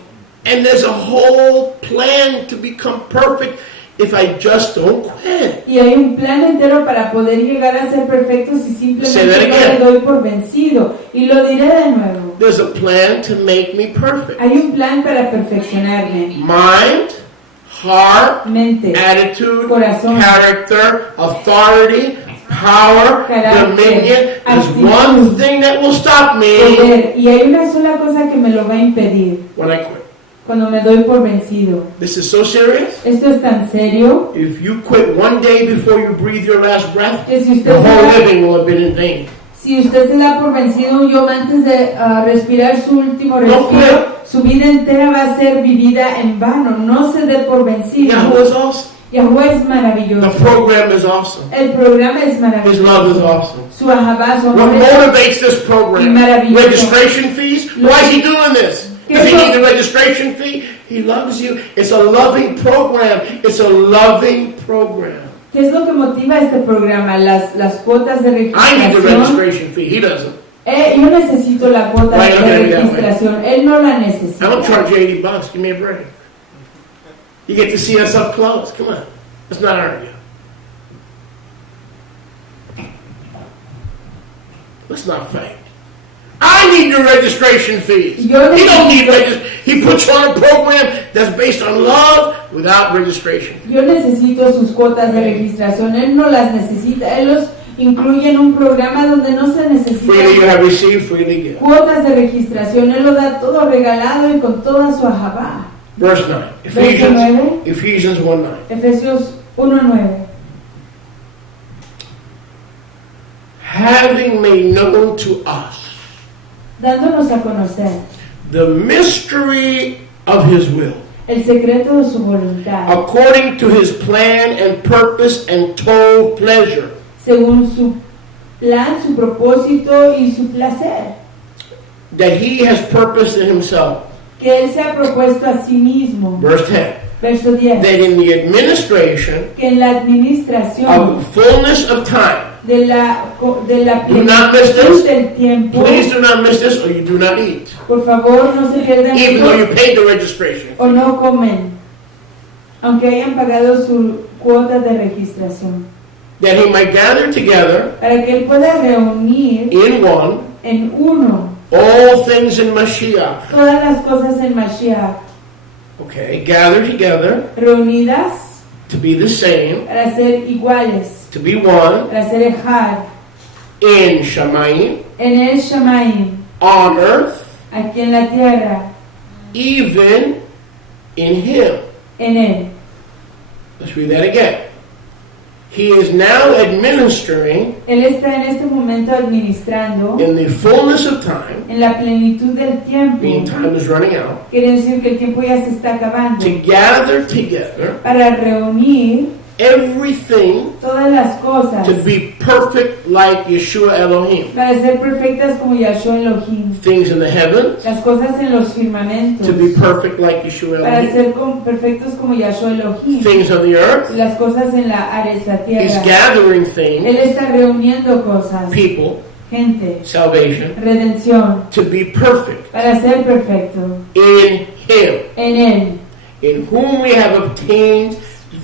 and there's a whole plan to become perfect if I just don't quit. Y hay un plan entero para poder llegar a ser perfecto si Say that simplemente no again. me doy por vencido. Y lo diré de nuevo. There's a plan to make me perfect. Hay un plan para perfeccionarme. Mind, heart, Mente, attitude, Corazón. character, authority, power, Carácter, dominion. There's actitud. one thing that will stop me poder. Y hay una sola cosa que me lo va a impedir. when I quit. Cuando me doy por vencido. This is so serious. Esto es tan serio If you quit one day before you breathe your last breath, que si your usted whole se da, living will have been in vain. si usted se da por vencido un yom antes de respirar su último No respiro, su vida entera va a ser vivida en vano. No se dé por vencido. Yahweh is awesome. Yahweh es The maravilloso. program is awesome. El programa es His love is maravilloso. awesome. Su ajabá, su What amor es motivates this program? Maravilloso. Registration fees? Why is he doing this? Does he need the registration fee? He loves you. It's a loving program. It's a loving program. ¿Qué es lo que motiva este programa? Las cuotas de I need the registración. registration fee. He doesn't. Yo necesito la cuota Right, de okay, that way. registración. Él no la I don't necesita. charge you $80. Give me a break. You get to see us up close. Come on. Let's not argue. Let's not fight. I need your registration fees. Yo He don't need necesito- He puts you on a program that's based on love without registration. Yo necesito sus cuotas de registración. Él no las necesita. Él los incluye en un programa donde no se Freely you necesita have received, freely give. cuotas de registración. Él lo da todo regalado y con toda su ajabá. Verse 9. Verso 9. Ephesians 1:9. Efesios 1:9. Having made known to us Dándonos a conocer the mystery of his will, el secreto de su voluntad, according to his plan and purpose and total pleasure, según su plan, su propósito y su placer, that he has purposed in himself. que Él se ha propuesto a sí mismo. Verse 10. Verso 10. That in the administration Que en la administración of the fullness of time, de la Do not miss plenitud this. del tiempo, please do not miss this or you do not eat, por favor no se pierdan even though you esto paid the registration. o no comen, aunque hayan pagado su cuota de registración, That he might gather together para que Él pueda reunir in one en uno all things in Mashiach. todas las cosas en Mashiach, Okay, gather together reunidas to be the same, para ser iguales, to be one para ser Ejad, in Shamayim, en el Shamaim, on earth, aquí en la tierra, even in him. en Él. Let's read that again. He is now administering Él está en este momento administrando in the fullness of time, en la plenitud del tiempo. meaning time is running out, Quiere decir que el tiempo ya se está acabando. to gather together Para reunir everything todas las cosas. to be perfect like Yeshua Elohim. Para ser perfectas como Yahshua Elohim. Things in the heavens Las cosas en los firmamentos. to be perfect like Yeshua Para Elohim. ser perfectos como Yahshua Elohim. Things on the earth, Y las cosas en la área de la he's tierra. gathering Él things, está reuniendo cosas. people, Gente. salvation, Redención. to be perfect Para ser perfecto. in him, En Él. in whom we have obtained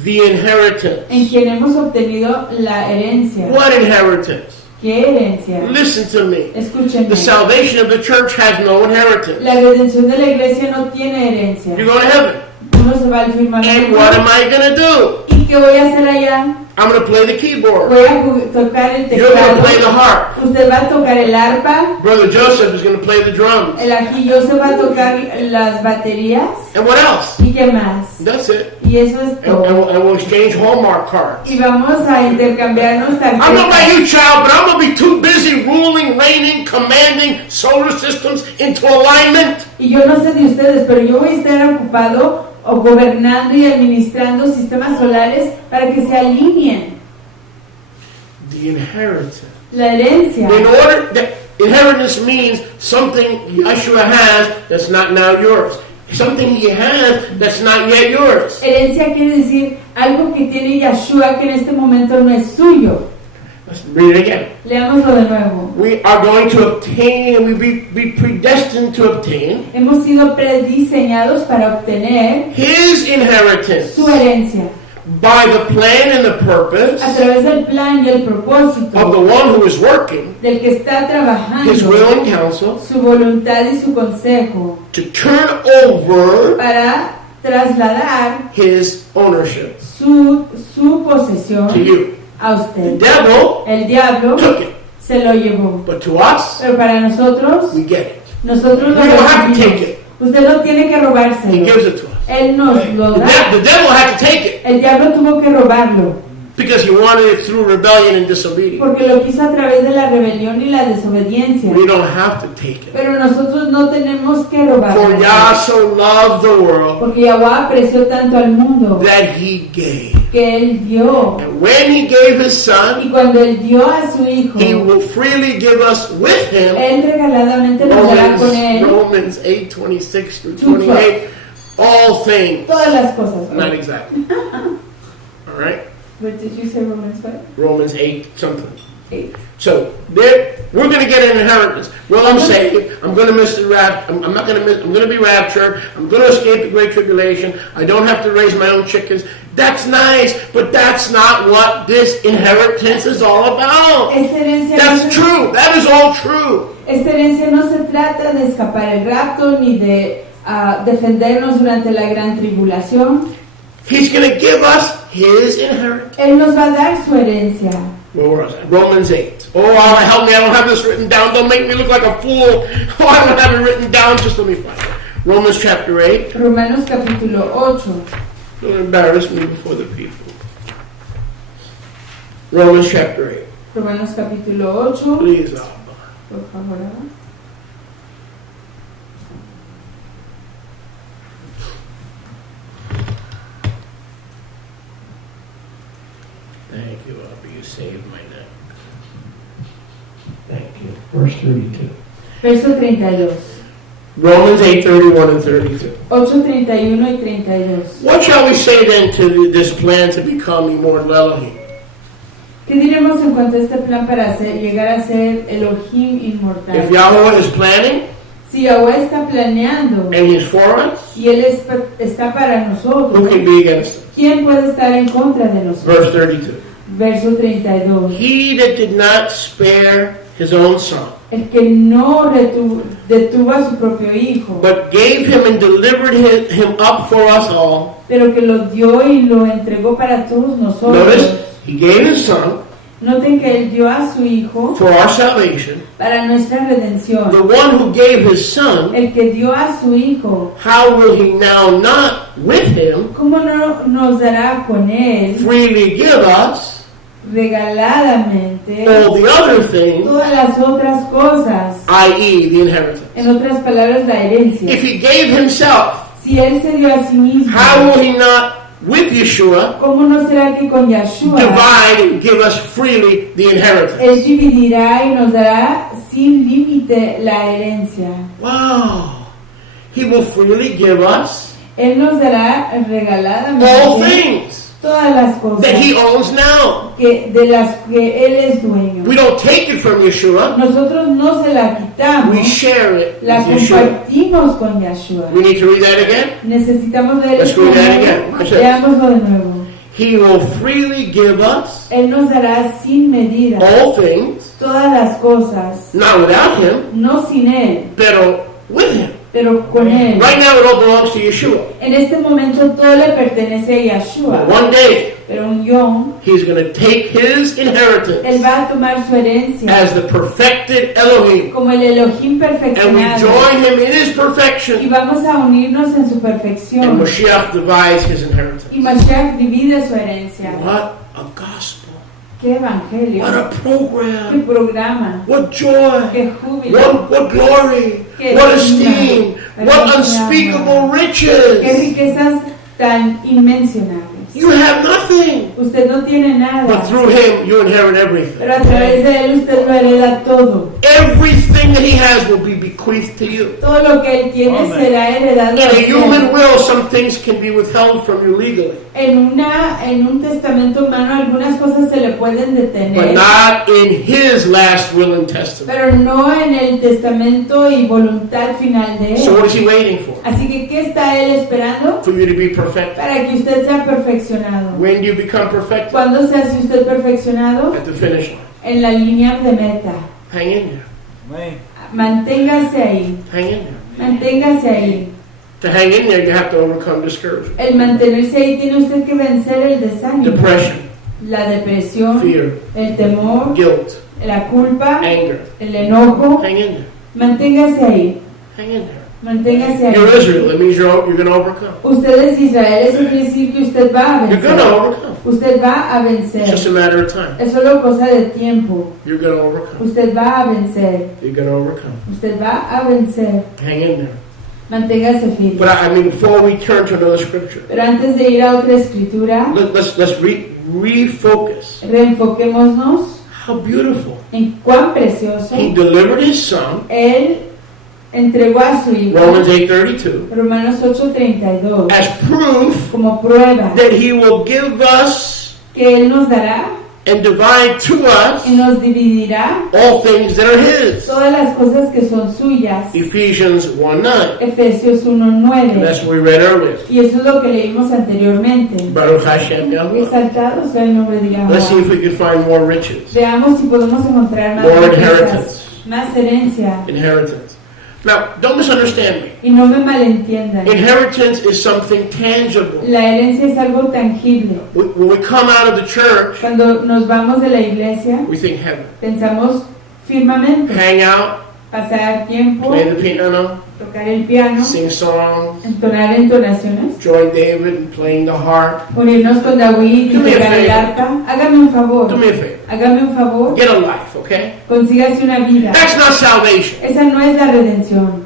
the inheritance. En quien hemos obtenido la herencia. What inheritance? ¿Qué herencia? Listen to me. Escúchenme. The salvation of the church has no inheritance. La redención de la iglesia no tiene herencia. You're going to heaven. Uno se va al And firmamento. what am I going to do? ¿Y qué voy a hacer allá? I'm going to play the keyboard. Voy a tocar el You're going to play the teclado. harp. Usted va a tocar el arpa. Brother Joseph is going to play the drums. El ajillo se va a tocar las baterías. And what else? ¿Y qué más? That's it. Y eso es And, todo. and we'll exchange Hallmark cards. Y vamos a intercambiarnos I don't know about tarjetas. you, child, but I'm going to be too busy ruling, reigning, commanding solar systems into alignment. Y yo no sé de ustedes, pero yo voy a estar ocupado o gobernando y administrando sistemas solares para que se alineen. The inheritance. La herencia. In order, that inheritance means something Yeshua has that's not now yours. Something he has that's not yet yours. Herencia quiere decir algo que tiene Yahshua que en este momento no es suyo. Let's read it again. Leámoslo de nuevo. We are going to obtain, and we be predestined to obtain Hemos sido prediseñados para obtener his inheritance su herencia by the plan and the purpose a través del plan y el of the propósito one who is working del que está his will trabajando and counsel su voluntad y su consejo to turn over para trasladar his ownership su to posesión you. a The usted. devil El diablo took it, se lo llevó, but to us, pero para nosotros, we get it. nosotros lo We don't have to take recibimos. it. Usted no tiene que He robárselo. gives it to us. Él nos lo da. The devil had to take it El diablo tuvo que robarlo because he wanted it through rebellion and disobedience. porque lo quiso a través de la rebelión y la desobediencia. We don't have to take it. Pero nosotros no tenemos que For robarlo. Yah so loved the world Porque Yahweh apreció tanto al mundo that he gave. que Él dio. And when he gave his Y son, cuando Él dio a su Hijo, he will freely give us with him. Él regaladamente nos dará con Él Romans 8:26 through 28. All things. todas las cosas. Not exactly. All right. What did you say, Romans what? Romans 8 something. 8. So we're going to get an inheritance. Well, I'm saying I'm going to miss the rapture. I'm not going to miss. I'm going to be raptured. I'm going to escape the great tribulation. I don't have to raise my own chickens. That's nice, but that's not what this inheritance is all about. Esta herencia That's true. That is all true. Esta herencia no se trata de escapar el rapto ni de defendernos durante la gran tribulación. He's going to give us his inheritance. Él nos va a dar su herencia. Where was I? Romans 8. Oh, help me. I don't have this written down. Don't make me look like a fool. Oh, I don't have it written down. Just let me find it. Romans chapter 8. Romanos capítulo 8. Don't embarrass me before the people. Romans chapter 8. Romanos capítulo 8. Please, Abba. Por favor. Abba. Thank you, Abba. You saved my neck. Thank you. Verse 32. Verso 32. Romans 8, 31 and 32. 8:31 y 32. What shall we say then to this plan to become immortal Elohim? ¿Qué diremos en cuanto a este plan para llegar a ser Elohim inmortal? If Yahweh is planning Si Yahweh está planeando and He's for us, y Él está para nosotros, who can be against us? ¿quién puede estar en contra de nosotros? Verse 32. Verso 32. He that did not spare his own son, El que no detuvo a su propio hijo, but gave him and delivered him up for us all. pero que lo dio y lo entregó para todos nosotros. Notice, he gave his son Noten que Él dio a su hijo for our salvation. para nuestra redención. The one who gave his son, El que dio a su hijo, how will he now not with him ¿cómo no nos dará con Él freely give us regaladamente all the other things, todas las otras cosas? i.e. the inheritance? En otras palabras, la herencia. If he gave himself, Si Él se dio a sí mismo, how will he not with Yeshua ¿cómo no será que con Yahshua divide and give us freely the inheritance? Él dividirá y nos dará sin límite la herencia? Wow. He will freely give us Él nos dará all regaladamente things todas las cosas that he owns now. de las que Él es dueño. We don't take it from Yeshua. Nosotros no se la We quitamos, share it la with Yeshua. compartimos con Yahshua. We need to read that again. Necesitamos leer Let's esto read that de again. nuevo. Watch this. Leámoslo de nuevo. He will freely give us Él nos dará sin medida all things, todas las cosas, not without him, no sin Él, but with him. pero con Él. Right now it all belongs to Yeshua. En este momento todo le pertenece a Yahshua, One day pero un yom, he's going to take his Él inheritance va a tomar su herencia as the perfected Elohim, como el Elohim and we perfeccionado join him in his y perfection, vamos a unirnos en su and perfección Mashiach divides his inheritance. y Mashiach divide su herencia. What a gospel. ¡Qué evangelio! What a ¡Qué program. programa! What joy. ¡Qué júbilo! What glory. Qué What linda, esteem. What hermosa, unspeakable ¡Qué riches. riquezas tan inmencionables! You have nothing. Usted no tiene nada, But through him, you inherit everything. pero a través de Él usted lo hereda todo. Everything that he has will be bequeathed to you. Todo lo que Él tiene Amen. será heredado In a a human usted. will, some things can be withheld from you legally, En un testamento humano algunas cosas se le pueden but detener, not in his last will and testament. pero no en el testamento y voluntad final de So Él. what is he waiting for? Así que, ¿qué está Él esperando? For you to be perfected. Para que usted sea perfeccionado. When do you become perfected? ¿Cuándo se hace usted perfeccionado? At the finish line. En la línea de meta. Hang in there. Amén. Manténgase ahí, Hang in there. manténgase ahí. To hang in there, you have to overcome discouragement, El mantenerse ahí tiene usted que vencer el desánimo, depression, la depresión, fear, el temor, guilt, la culpa, anger. el enojo. Hang in there. Manténgase ahí, Hang in there. manténgase You're ahí. Israel. That means you're going to overcome. Usted es Israel, eso quiere decir que usted va a You're going to vencer. overcome. Usted va a It's just a vencer. matter of time. Es solo cosa de tiempo. You're going to overcome. Usted va a vencer. You're going to overcome. Usted va a vencer. Hang in there. Manténgase firme. But I mean, before we turn to another scripture, Pero antes de ir a otra escritura, let's refocus. reenfoquémonos How beautiful. en cuán precioso He delivered his son, Él entregó a su hijo. Romans 8:32, Romanos 8:32 as proof como prueba that he will give us que Él nos dará and divide to us y nos dividirá all things that are His. todas las cosas que son suyas. Ephesians 1:9. Efesios And 1:9. that's what we read earlier. Y eso es lo que leímos anteriormente. Baruch Hashem Yahweh. Exaltado sea el nombre de Let's see Yahweh. if we can find more riches. Veamos si podemos encontrar más More riquezas, inheritance. más herencia. Inheritance. Now, don't misunderstand me. Y no me malentiendan. Inheritance is something tangible. La herencia es algo tangible. When we come out of the church, Cuando nos vamos de la iglesia, we think heaven. pensamos firmemente Hang out, pasar tiempo, play the piano, tocar el piano, sing songs, entonar entonaciones, join David in playing the harp. unirnos con David y Do me a tocar el favor. arpa. Hágame un favor. Do me a favor. Hágame un favor. Get a life, okay? Consígase una vida. That's not salvation. Esa no es la redención.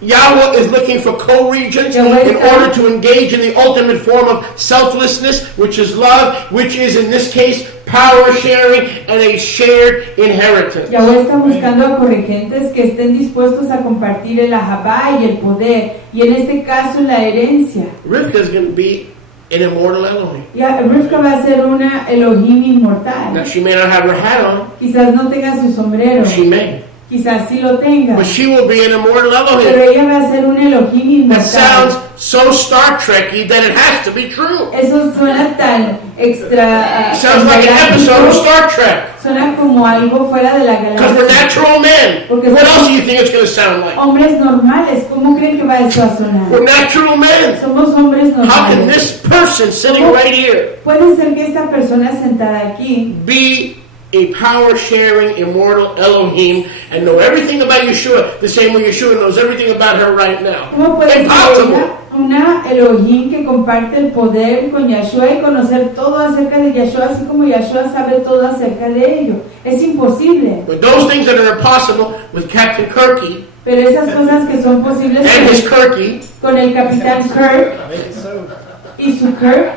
Yahweh is looking for co-regents in order to engage in the ultimate form of selflessness, which is love, which is in this case power sharing and a shared inheritance. Yahweh está buscando a corregentes que estén dispuestos a compartir el ahabá y el poder, y en este caso la herencia. Rivka is going to be an immortal Elohim. Ya, Rivka va a ser una Elohim Now inmortal. she may not have her hat on, Quizás no tenga su sombrero, she may, quizás sí lo tenga, but she will be an immortal pero Elohim. ella va a ser un Elohim That sounds inmortal. so Star Trekky that it has to be true. Eso suena tan extra, Sounds like an episode of Star Trek. suena como algo fuera de la Because we're galaxia. natural men. Porque What somos- else do you think it's going to sound like? Hombres normales, ¿cómo creen que va eso a sonar? We're natural men. Somos hombres How can normales. this person sitting right here Puede ser que esta persona sentada aquí be a power-sharing, immortal Elohim and know everything about Yeshua the same way Yeshua knows everything about her right now? ¿Cómo puede ser Impossible. ella una Elohim que comparte el poder con Yahshua y conocer todo acerca de Yahshua, así como Yahshua sabe todo acerca de ello? Es imposible. But those things that are impossible with Captain Kirky Pero esas cosas que son posibles and his Kirky, con el Capitán Kirk y su Kirk,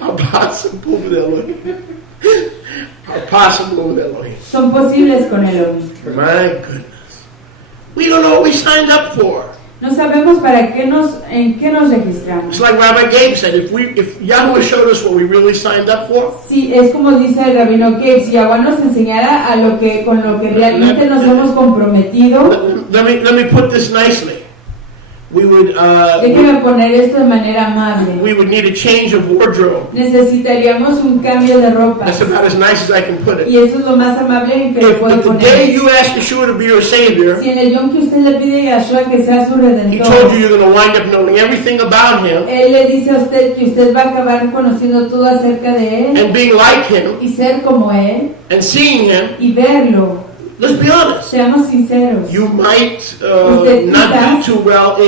are possible with Elohim. Are possible with Elohim. son posibles con Elohim. My goodness. We don't know what we signed up for. No sabemos para qué en qué nos registramos. It's like Rabbi Gabe said, if Yahweh showed us what we really signed up for, Sí, es como dice el Rabino Gabe, si Yahweh nos enseñara con lo que realmente nos hemos comprometido, let me put this nicely. We would déjeme poner esto de manera amable. we would need a change of wardrobe. Necesitaríamos un cambio de ropa. That's about as nice as I can put it. Y eso es lo más amable en que le puedo If the day poner. you ask Yeshua to be your Savior, Si en el yom que usted le pide a Yahshua que sea su He redentor, told you you're going to wind up knowing everything about Him Él le dice a usted que usted va a acabar conociendo todo acerca de Él and being like Him y ser como Él and seeing Him. y verlo. Let's be honest. Seamos sinceros. You might Usted not quizás- do too well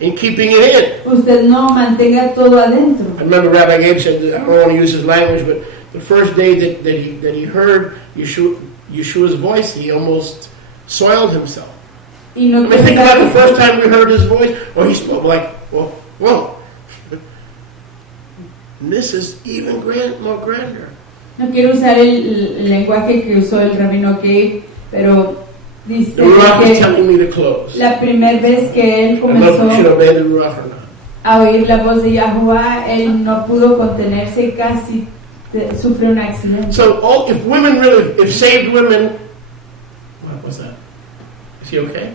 in keeping it in. Usted no mantenga todo adentro. I remember Rabbi Gabe said, I don't want to use his language, but the first day that he heard Yeshua's voice, he almost soiled himself. Y no I mean, think about the quiero first time we heard his voice. Oh, he spoke like, whoa. This is even more grander. no quiero usar el lenguaje que usó el Rabino Gabe, pero dice The Ruach is que telling me to close. la primera vez que él I don't know if we should comenzó obey the Ruach or not. a oír la voz de Yahuwah, él no pudo contenerse y casi sufrió un accidente. So, if saved women, what was that? Is he okay?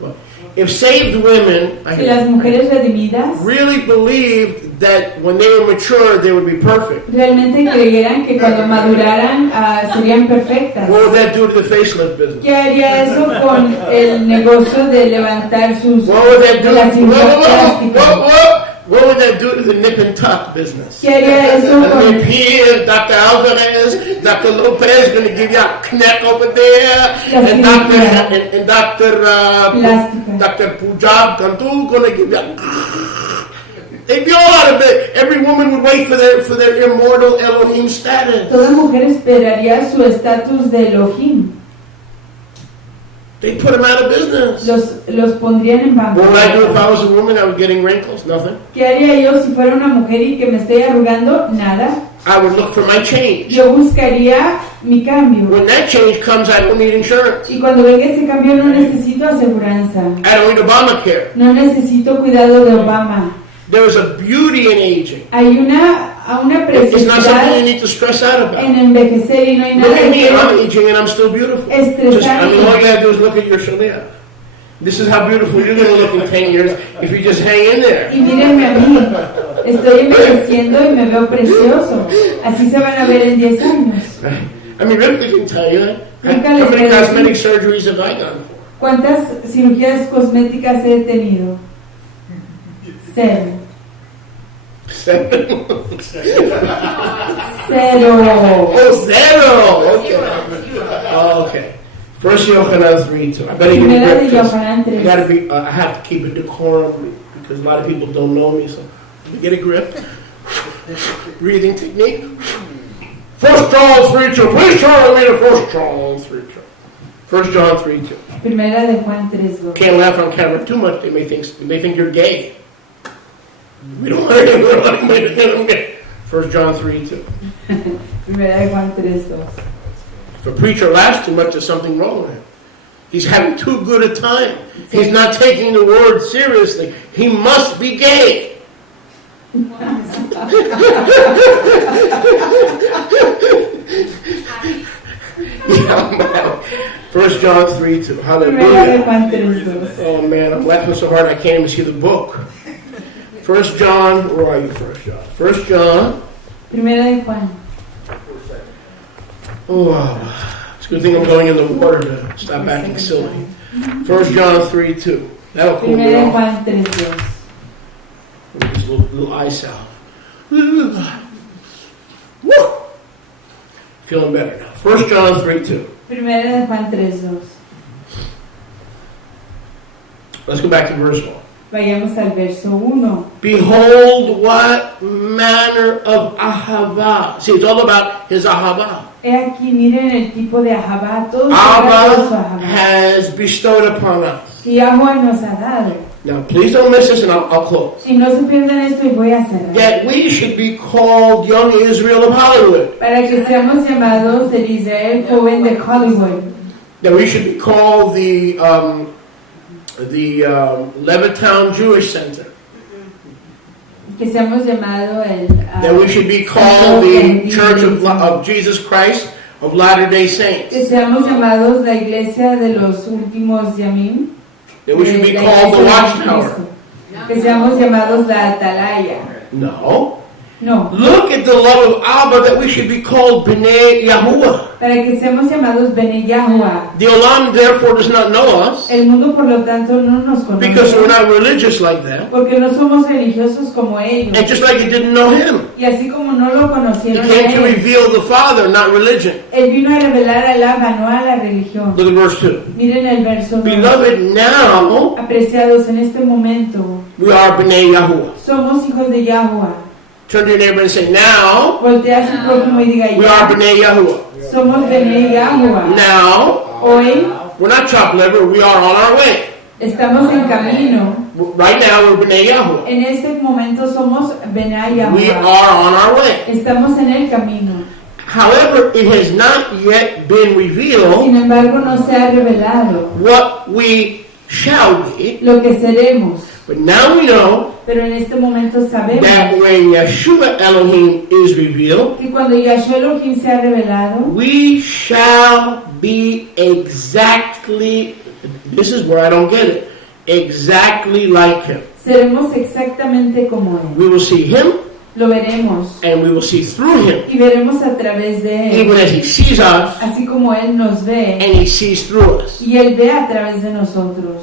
Well, if saved women Si las mujeres redimidas really believed that when they were mature they would be perfect, realmente creyeran que cuando maduraran serían perfectas, what would that do to the facelift business? ¿qué haría eso con el negocio de levantar sus What would that do? de la cirugía plástica? What would that do to the nip and tuck business? ¿Qué haría eso con Here, Dr. Alvarez, Dr. Lopez going to give you a knack over there, and Plástica. Dr. Pujab Kantu going to give you a... They'd be all out of it. Every woman would wait for their immortal Elohim status. Toda mujer esperaría su estatus de Elohim? They'd put him out of business. Los pondrían en What would I do if bancarrota. I was a woman? I was getting wrinkles? Nothing. ¿Qué haría yo si fuera una mujer y que me estoy arrugando? Nada. I would look for my change. Yo buscaría mi cambio. When that change comes, I don't need insurance. Y cuando venga ese cambio no necesito aseguranza. I don't need Obamacare. No necesito cuidado de Obama. There is a beauty in aging. Hay una It's not something you preciosidad need to stress out about. en envejecer y no hay Look nada at me, I'm que aging and I'm still beautiful. estresante. All you gotta do is look at your Shalia. This is how beautiful you're gonna look in 10 years if you just hang in there. Y mírenme a mí, estoy envejeciendo y me veo precioso. Así se van a ver en 10 años. I mean, Ripley can tell you that. Ripka How les many puede cosmetic decir. surgeries have I done for? ¿Cuántas cirugías cosméticas he tenido? 0. 7. 0. Oh, 0! Okay. First Yochanan 3:2. I better Primera get de a grip. Yohanan 3. I gotta be. I have to keep a decorum because a lot of people don't know me. So let me get a grip. Breathing technique. 1 John 3:2. Please turn with me to 1 John 3:2. 1 John 3:2. Primera de Juan 3:2. Can't laugh on camera too much. They may think you're gay. We don't want anybody to think I'm gay. 1 John 3:2. Primera de Juan 3:2. If a preacher laughs too much, there's something wrong with him. He's having too good a time. He's not taking the word seriously. He must be gay. First John 3:2. Primera de Hallelujah. Juan 3:2. Oh man, I'm laughing so hard I can't even see the book. 1 John, where are you? 1 John. 1 John. Primera de Juan. Oh, it's a good thing I'm going in the water to stop acting silly. 1 John 3:2. That'll cool me Primera de off. Juan 3:2. This little eye salve. Woo! Feeling better now. 1 John 3:2. Primera de Juan 3:2. Let's go back to verse 1. Vayamos al verso 1. Behold what manner of ahava. See, it's all about his ahava. He aquí, miren el tipo de Ahabá. Todo se trata de su Abba Ahabá. has bestowed upon us. Y agua nos ha dado. Now, please don't miss this, and I'll close. Y no se pierdan esto y voy a cerrar. That we should be called young Israel of Hollywood. Para que seamos llamados el Israel joven de Hollywood. That we should be called the Levittown Jewish Center. Que seamos llamados el... That we should be called the Church of Jesus Christ of Latter-day Saints. Que seamos llamados la iglesia de los últimos Yamim. That we should be La called the iglesia de Watchtower. Cristo. Que seamos llamados la Atalaya. No. No. Look at the love of Abba, that we should be called B'nai Yahuwah. Para que seamos llamados Bene Yahuwah. The Olam therefore does not know us El mundo, por lo tanto, no nos because we're conoce. not religious like that. Porque no somos religiosos como ellos. And just like it didn't know him. Y así como no lo He conocieron a came to él, reveal the Father, not religion. él vino a revelar al Abba, no a la religión. Look at verse 2. Miren el verso 9. Beloved, now Apreciados, en este momento we are B'nai Yahuwah. somos hijos de Yahuwah. Turn to your neighbor and say, now Voltea a su prójimo y diga, we are ya, B'nai Yahuwah. somos Bene Yahuwah. Now, Hoy we're not chopped liver, we are on our way. estamos en camino. Right now, we're B'nai Yahuwah. En este momento somos Bene We Yahuwah. are on our way. Estamos en el camino. However, it has not yet been revealed Sin embargo, no se ha revelado what we shall be. lo que seremos. But now we know Pero en este momento sabemos that when Yeshua Elohim is revealed, que cuando Yahshua Elohim se ha revelado, we shall be exactly, this is where I don't get it, exactly like him. seremos exactamente como Él. We will see him Lo veremos and we will see through him, y veremos a través de Él, even as he sees us así como Él nos ve and he sees through us. y Él ve a través de nosotros.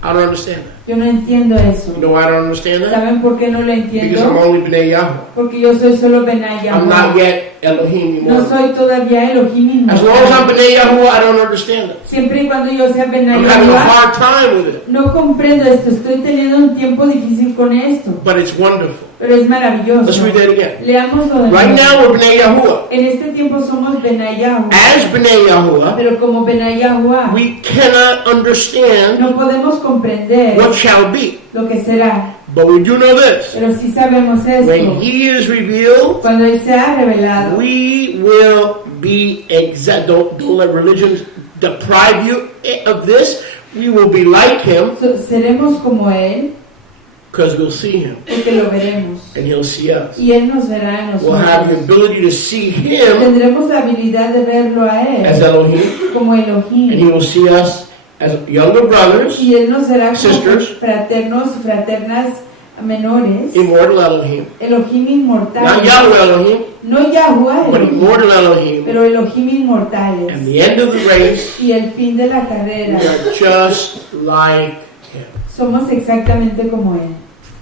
I don't understand that. Yo no entiendo eso. You know why I don't understand that? ¿Saben por qué no lo Because I'm entiendo? only B'nai Yahuwah. Porque yo soy solo Benay I'm not Yahuwah. yet Elohim No anymore. soy todavía Elohim. As long as I'm B'nai Yahuwah, I don't understand it. Siempre y cuando yo sea Benay I'm having a Yahuwah, hard time with it. no comprendo esto. Estoy teniendo un tiempo difícil con esto. But it's wonderful. Pero es maravilloso. Let's read that again. Leámoslo de Right nuevo. now we're B'nai Yahuwah. En este tiempo somos Benay Yahuwah. As B'nai Yahuwah, Pero como Benay Yahuwah, we cannot understand no podemos comprender what shall be. lo que será. But we do know this. Pero sí sabemos When esto. he is revealed, Cuando Él se ha revelado, we will be exact. Don't let religion deprive you of this. We will be like him seremos como Él, Because we'll see him porque lo veremos. and he'll see us. Y Él nos verá a We'll have the nosotros. ability to see him Tendremos la habilidad de verlo a as Él Elohim, como and he Elohim. will see us as younger brothers, Y Él nos verá como Sisters. fraternos y fraternas menores. immortal Elohim. Elohim Not inmortales. Yahweh Elohim, No Yahuwah but Elohim, immortal Elohim. pero Elohim And inmortales. the end of the race, Y el fin de la we carrera. are just like him. Somos exactamente como Él.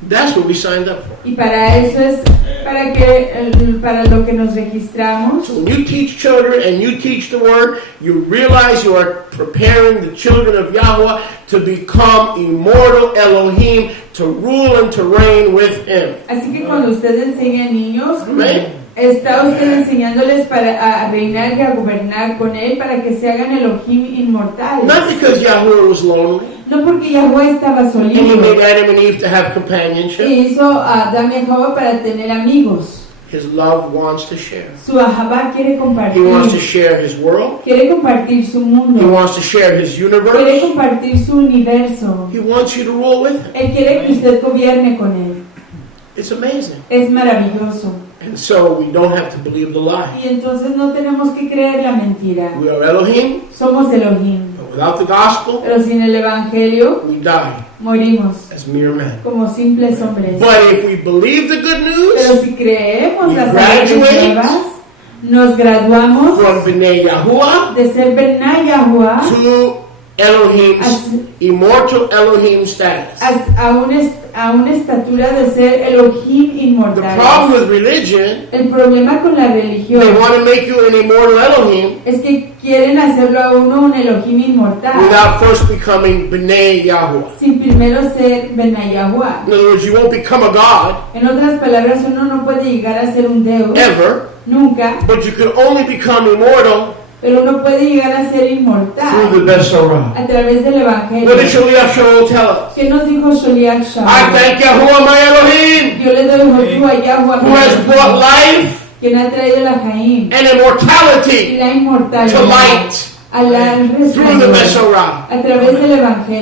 That's what we signed up for. Y para eso es para lo que nos registramos. So when you teach children and you teach the word, you realize you are preparing the children of Yahweh to become immortal Elohim, to rule and to reign with him. Así que cuando usted enseña a niños, Amén. está usted enseñándoles a reinar y a gobernar con Él para que se hagan Elohim inmortales. Not because Yahweh was lonely No porque Yahweh estaba and he solito made Adam and Eve to have companionship. y hizo a Adán y a Java para tener amigos. His love wants to share. Su Ahabá quiere He wants to compartir. share his world. Quiere compartir su He mundo. wants to share his Quiere universe. compartir su universo. He wants you to rule with him. Él quiere que usted gobierne con Él. It's amazing. Es maravilloso. And so we don't have to believe the lie. Y entonces no tenemos que creer la mentira. We are Elohim, Somos Elohim. but without the gospel, Pero sin el Evangelio, we die morimos as mere men. como simples hombres. But if we believe the good Pero news si creemos We las graduate alegres nuevas, nos graduamos from B'nai Yahuwah de ser Benai Yahuwah to Elohim's immortal Elohim status. a una estatura de ser Elohim The inmortal. problem with religion, El problema con la they religión want to make you an immortal Elohim es que quieren hacerlo a uno un Elohim inmortal without first becoming B'nai Yahuwah. sin primero ser Benai Yahuwah. In other words, you won't become a god En otras palabras, uno no puede llegar a ser un Deus, ever, nunca, but you can only become immortal pero uno puede llegar a ser through the inmortal Besorah. a través del Evangelio. What did Shaliach Shaul tell us? ¿Qué nos dijo Sholiach I Shaul? thank Yahuwah my Elohim, Yo le doy Joshua a Yahuwah, who has brought life quien ha traído la Jaim and y immortality la to inmortalidad light a la through the resplandor Besorah. a través del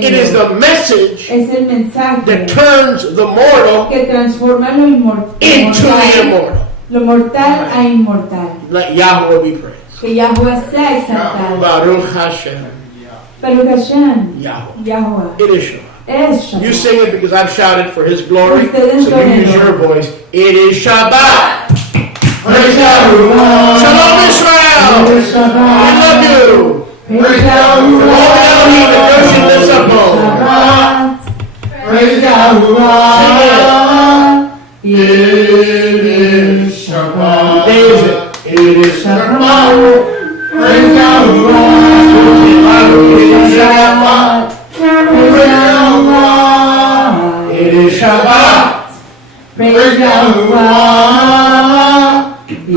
It is Evangelio. the message Es el mensaje that turns the mortal que transforma lo into the inmortal, immortal. lo mortal a inmortal. Let Yahweh be praised. Que Yahuwah sea exaltado. Baruch Hashem, Baruch Hashem, Yahweh. Yahuwah. It is Shabbat. Es You Shabbat. sing it because I've shouted for His glory, Ustedes so you use tómenlo. your voice. It is Shabbat. Praise Yahuwah. Shalom Israel. Praise We Shabbat. love you. Praise From all the Elohim that Goshen lifts up home. Shabbat. Praise Yahuwah. It is Shabbat. David. It is Shabbat. Praise Yahuwah. It is Shabbat. Praise Yahuwah. It is Shabbat. Praise Yahuwah. It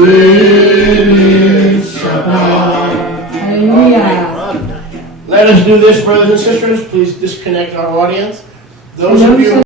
is Shabbat. Hallelujah. Let us do this, brothers and sisters. Please disconnect our audience. Those of you